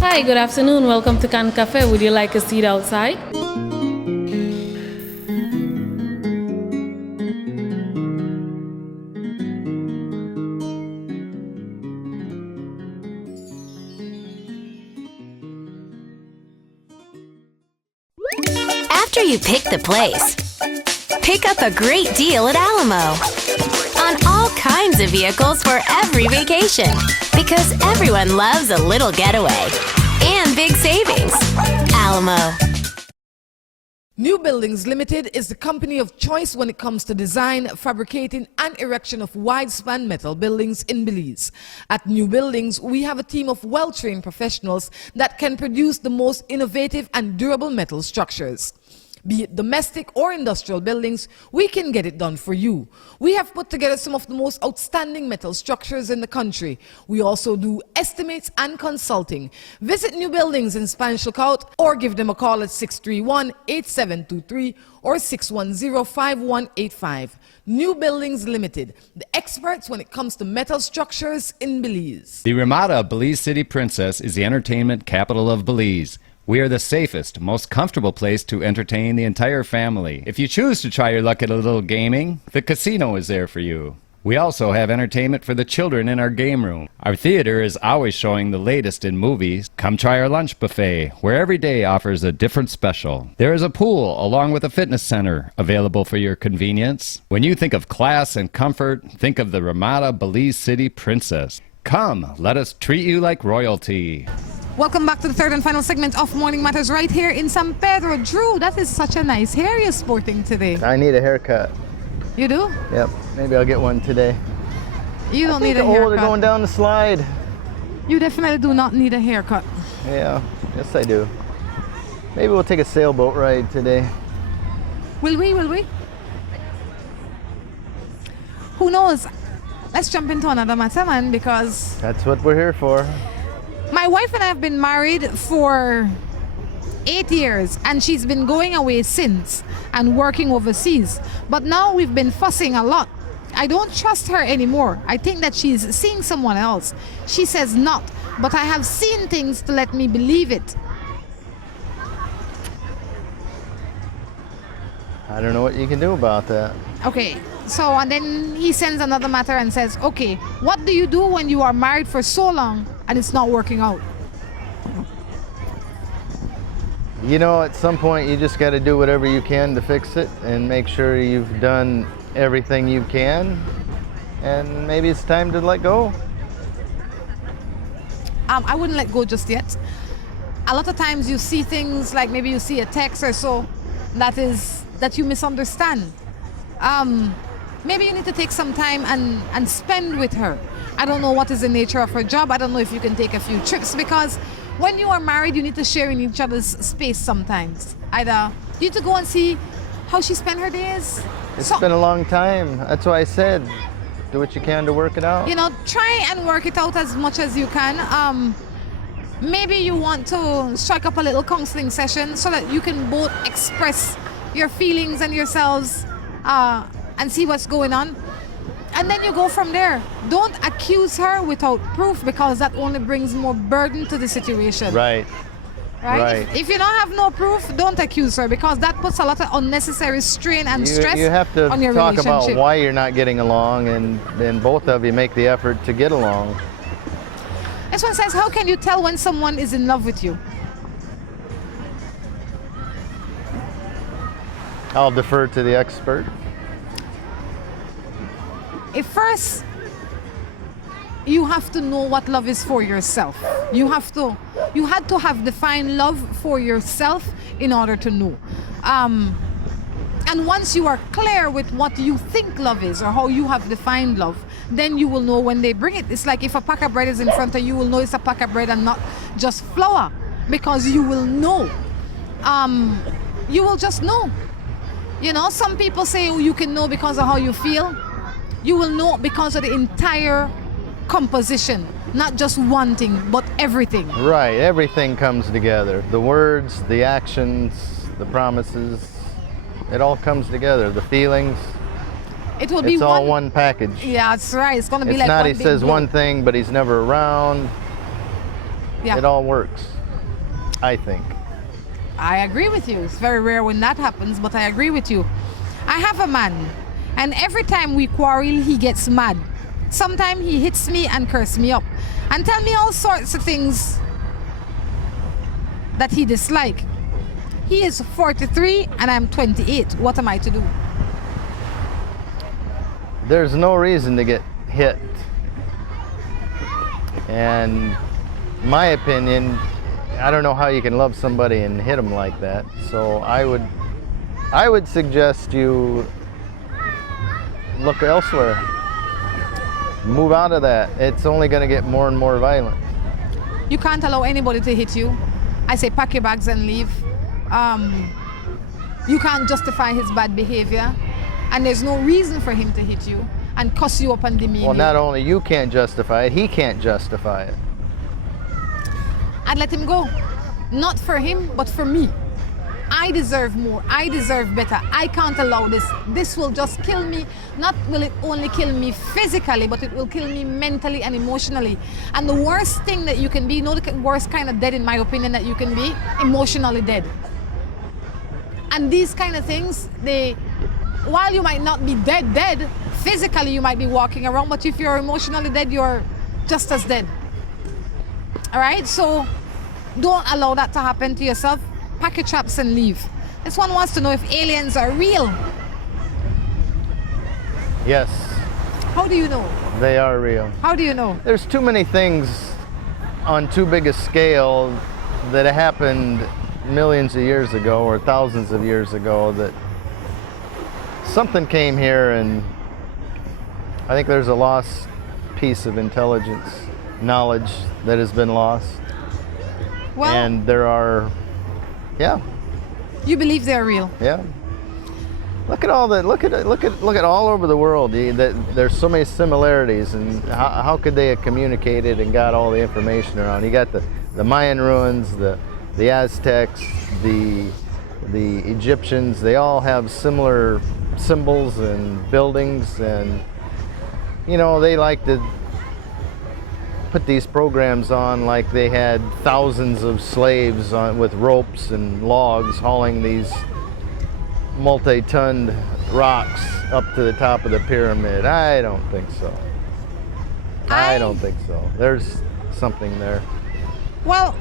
Hi, good afternoon. Welcome to Can Cafe. Would you like a seat outside? After you pick the place, pick up a great deal at Alamo on all kinds of vehicles for every vacation, because everyone loves a little getaway and big savings. Alamo. New Buildings Limited is the company of choice when it comes to design, fabricating, and erection of wide-span metal buildings in Belize. At New Buildings, we have a team of well-trained professionals that can produce the most innovative and durable metal structures. Be it domestic or industrial buildings, we can get it done for you. We have put together some of the most outstanding metal structures in the country. We also do estimates and consulting. Visit New Buildings in Spanish Lookout or give them a call at 631-8723 or 610-5185. New Buildings Limited, the experts when it comes to metal structures in Belize. The Ramada Belize City Princess is the entertainment capital of Belize. We are the safest, most comfortable place to entertain the entire family. If you choose to try your luck at a little gaming, the casino is there for you. We also have entertainment for the children in our game room. Our theater is always showing the latest in movies. Come try our lunch buffet, where every day offers a different special. There is a pool along with a fitness center available for your convenience. When you think of class and comfort, think of the Ramada Belize City Princess. Come, let us treat you like royalty. Welcome back to the third and final segment of Morning Matters right here in San Pedro. Drew, that is such a nice hair you're sporting today. I need a haircut. You do? Yep, maybe I'll get one today. You don't need a haircut. They're going down the slide. You definitely do not need a haircut. Yeah, yes I do. Maybe we'll take a sailboat ride today. Will we? Who knows? Let's jump into another matter, man, because That's what we're here for. my wife and I have been married for 8 years, and she's been going away since and working overseas. But now we've been fussing a lot. I don't trust her anymore. I think that she's seeing someone else. She says not, but I have seen things to let me believe it. I don't know what you can do about that. Okay, so and then he sends another matter and says, okay, what do you do when you are married for so long and it's not working out? You know, at some point you just got to do whatever you can to fix it and make sure you've done everything you can, and maybe it's time to let go. I wouldn't let go just yet. A lot of times you see things like maybe you see a text or so that you misunderstand. Maybe you need to take some time and spend with her. I don't know what is the nature of her job. I don't know if you can take a few trips, because when you are married, you need to share in each other's space sometimes. Either you need to go and see how she spent her days. It's been a long time. That's why I said, do what you can to work it out. You know, try and work it out as much as you can. Maybe you want to strike up a little counseling session so that you can both express your feelings and yourselves and see what's going on. And then you go from there. Don't accuse her without proof, because that only brings more burden to the situation. Right. If you don't have no proof, don't accuse her, because that puts a lot of unnecessary strain and stress You have to on your talk relationship. about why you're not getting along, and then both of you make the effort to get along. This one says, how can you tell when someone is in love with you? I'll defer to the expert. First, you have to know what love is for yourself. You had to have defined love for yourself in order to know. And once you are clear with what you think love is or how you have defined love, then you will know when they bring it. It's like if a pack of bread is in front of you, you will know it's a pack of bread and not just flour, because you will know. You will just know. You know, some people say, oh, you can know because of how you feel. You will know because of the entire composition, not just one thing, but everything. Right, everything comes together. The words, the actions, the promises, it all comes together. The feelings. It will be it's all one package. Yeah, that's right. It's going to be it's like not one he big says blow. one thing, but he's never around. Yeah. It all works, I think. I agree with you. It's very rare when that happens, but I agree with you. I have a man, and every time we quarrel, he gets mad. Sometimes he hits me and curses me up and tell me all sorts of things that he dislikes. He is 43 and I'm 28. What am I to do? There's no reason to get hit. And my opinion, I don't know how you can love somebody and hit them like that. So I would suggest you look elsewhere. Move out of that. It's only going to get more and more violent. You can't allow anybody to hit you. I say pack your bags and leave. You can't justify his bad behavior, and there's no reason for him to hit you and cuss you up and demean you. Well, not only you can't justify it, he can't justify it. I'd let him go. Not for him, but for me. I deserve more. I deserve better. I can't allow this. This will just kill me. Not will it only kill me physically, but it will kill me mentally and emotionally. And the worst thing that you can be, the worst kind of dead in my opinion that you can be, emotionally dead. And these kind of things, while you might not be dead, physically you might be walking around, but if you're emotionally dead, you're just as dead. All right? So don't allow that to happen to yourself. Pack your traps and leave. This one wants to know if aliens are real. Yes. How do you know? They are real. How do you know? There's too many things on too big a scale that happened millions of years ago or thousands of years ago that something came here, and I think there's a lost piece of intelligence, knowledge that has been lost. Well, and there are, yeah. You believe they're real? Yeah. Look at all that. Look at all over the world. There's so many similarities, and how could they have communicated and got all the information around? You got the Mayan ruins, the Aztecs, the Egyptians. They all have similar symbols and buildings, and you know, they like to put these programs on like they had thousands of slaves with ropes and logs hauling these multi-ton rocks up to the top of the pyramid. I don't think so. I don't think so. There's something there. Well,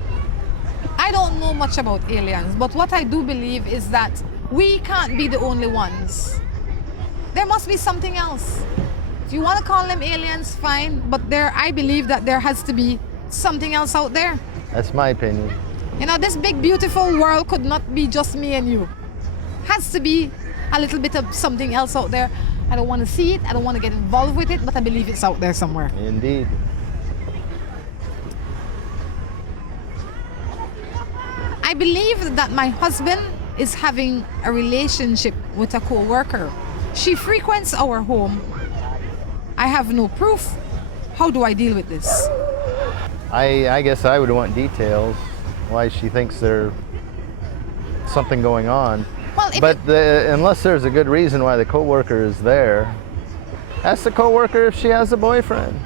I don't know much about aliens, but what I do believe is that we can't be the only ones. There must be something else. If you want to call them aliens, fine, but I believe that there has to be something else out there. That's my opinion. You know, this big, beautiful world could not be just me and you. Has to be a little bit of something else out there. I don't want to see it, I don't want to get involved with it, but I believe it's out there somewhere. Indeed. I believe that my husband is having a relationship with a co-worker. She frequents our home. I have no proof. How do I deal with this? I guess I would want details. Why she thinks there's something going on. Well, but unless there's a good reason why the coworker is there, ask the coworker if she has a boyfriend.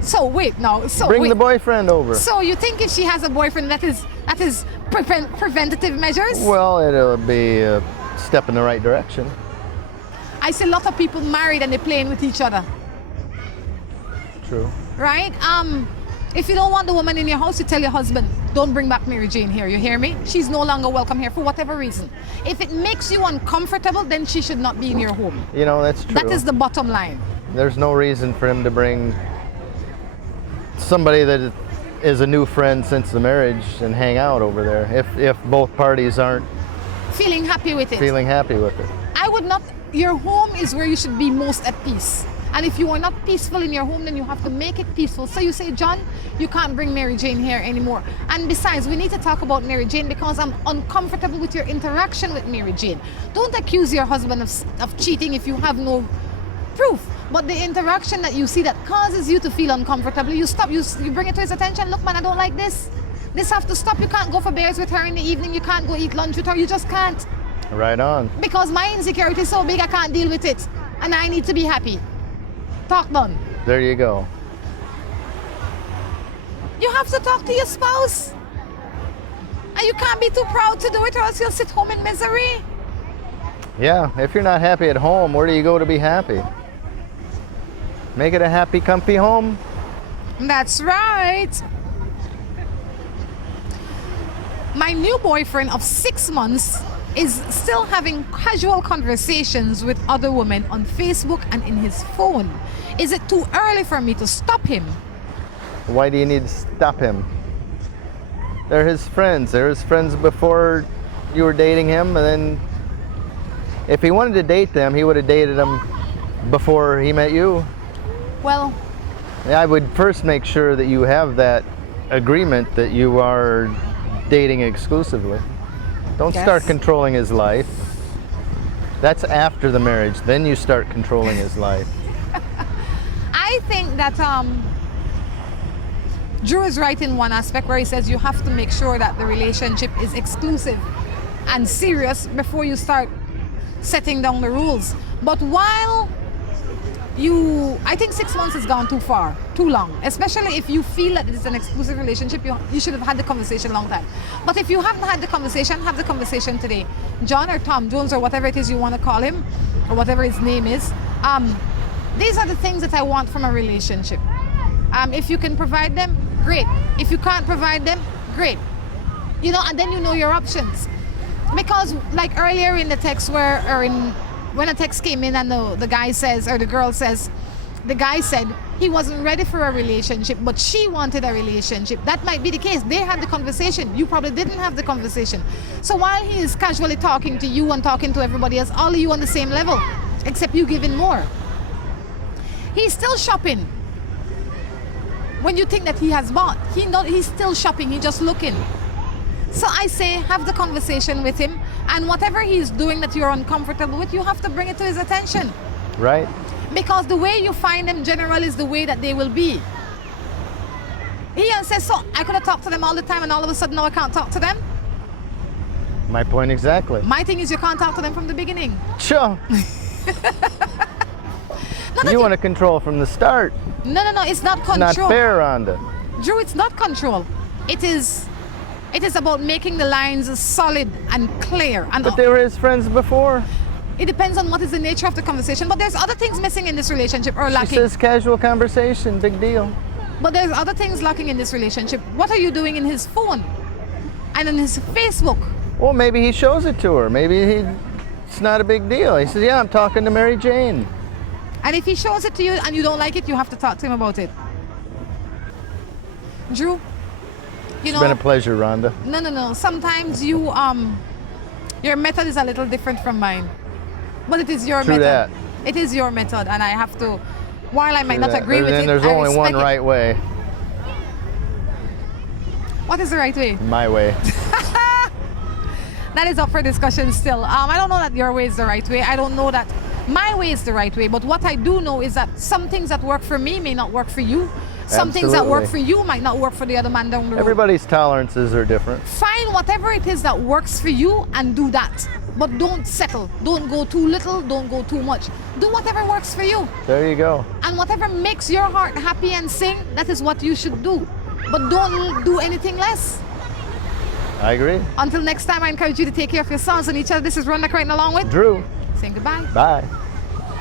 So wait now. Bring the boyfriend over. So you think if she has a boyfriend, that is preventative measures? Well, it'll be a step in the right direction. I see a lot of people married and they're playing with each other. True. Right? If you don't want the woman in your house, you tell your husband, don't bring back Mary Jane here. You hear me? She's no longer welcome here for whatever reason. If it makes you uncomfortable, then she should not be in your home. You know, that's true. That is the bottom line. There's no reason for him to bring somebody that is a new friend since the marriage and hang out over there if both parties aren't feeling happy with it. Feeling happy with it. I would not. Your home is where you should be most at peace. And if you are not peaceful in your home, then you have to make it peaceful. So you say, John, you can't bring Mary Jane here anymore. And besides, we need to talk about Mary Jane because I'm uncomfortable with your interaction with Mary Jane. Don't accuse your husband of cheating if you have no proof. But the interaction that you see that causes you to feel uncomfortable, you stop, you bring it to his attention. Look, man, I don't like this. This have to stop. You can't go for beers with her in the evening. You can't go eat lunch with her. You just can't. Right on. Because my insecurity is so big, I can't deal with it. And I need to be happy. Talk done. There you go. You have to talk to your spouse. And you can't be too proud to do it or else you'll sit home in misery. Yeah, if you're not happy at home, where do you go to be happy? Make it a happy, comfy home. That's right. My new boyfriend of 6 months is still having casual conversations with other women on Facebook and in his phone. Is it too early for me to stop him? Why do you need to stop him? They're his friends. They're his friends before you were dating him, and then if he wanted to date them, he would have dated them before he met you. Well, I would first make sure that you have that agreement that you are dating exclusively. Don't start controlling his life. That's after the marriage. Then you start controlling his life. I think that Drew is right in one aspect where he says you have to make sure that the relationship is exclusive and serious before you start setting down the rules. But while I think 6 months has gone too far, too long. Especially if you feel that it is an exclusive relationship, you should have had the conversation a long time. But if you haven't had the conversation, have the conversation today. John or Tom Jones or whatever it is you want to call him, or whatever his name is. These are the things that I want from a relationship. If you can provide them, great. If you can't provide them, great. You know, and then you know your options. Because like earlier in the text when a text came in and the guy says, or the girl says, the guy said he wasn't ready for a relationship, but she wanted a relationship. That might be the case. They had the conversation. You probably didn't have the conversation. So while he is casually talking to you and talking to everybody else, all of you on the same level, except you giving more. He's still shopping. When you think that he has bought, he's still shopping. He's just looking. So I say, have the conversation with him, and whatever he's doing that you're uncomfortable with, you have to bring it to his attention. Right. Because the way you find them generally is the way that they will be. He says, so I could have talked to them all the time and all of a sudden now I can't talk to them. My point exactly. My thing is you can't talk to them from the beginning. Sure. You want to control from the start. No, it's not control. It's not fair, Rhonda. Drew, it's not control. It is about making the lines solid and clear. But they were his friends before. It depends on what is the nature of the conversation. But there's other things missing in this relationship or lacking. She says casual conversation, big deal. But there's other things lacking in this relationship. What are you doing in his phone and in his Facebook? Well, maybe he shows it to her. Maybe it's not a big deal. He says, yeah, I'm talking to Mary Jane. And if he shows it to you and you don't like it, you have to talk to him about it. Drew, It's been a pleasure, Rhonda. No. Sometimes your method is a little different from mine. But it is your True method. that. It is your method, and I have to, while I might not agree with it, there's I only one respect it. right way. What is the right way? My way. That is up for discussion still. I don't know that your way is the right way. I don't know that my way is the right way. But what I do know is that some things that work for me may not work for you. Some things that work for you might not work for the other man down the road. Everybody's tolerances are different. Find whatever it is that works for you and do that. But don't settle. Don't go too little. Don't go too much. Do whatever works for you. There you go. And whatever makes your heart happy and sing, that is what you should do. But don't do anything less. I agree. Until next time, I encourage you to take care of yourselves and each other. This is Rhonda Crichton along with Drew. Saying goodbye. Bye.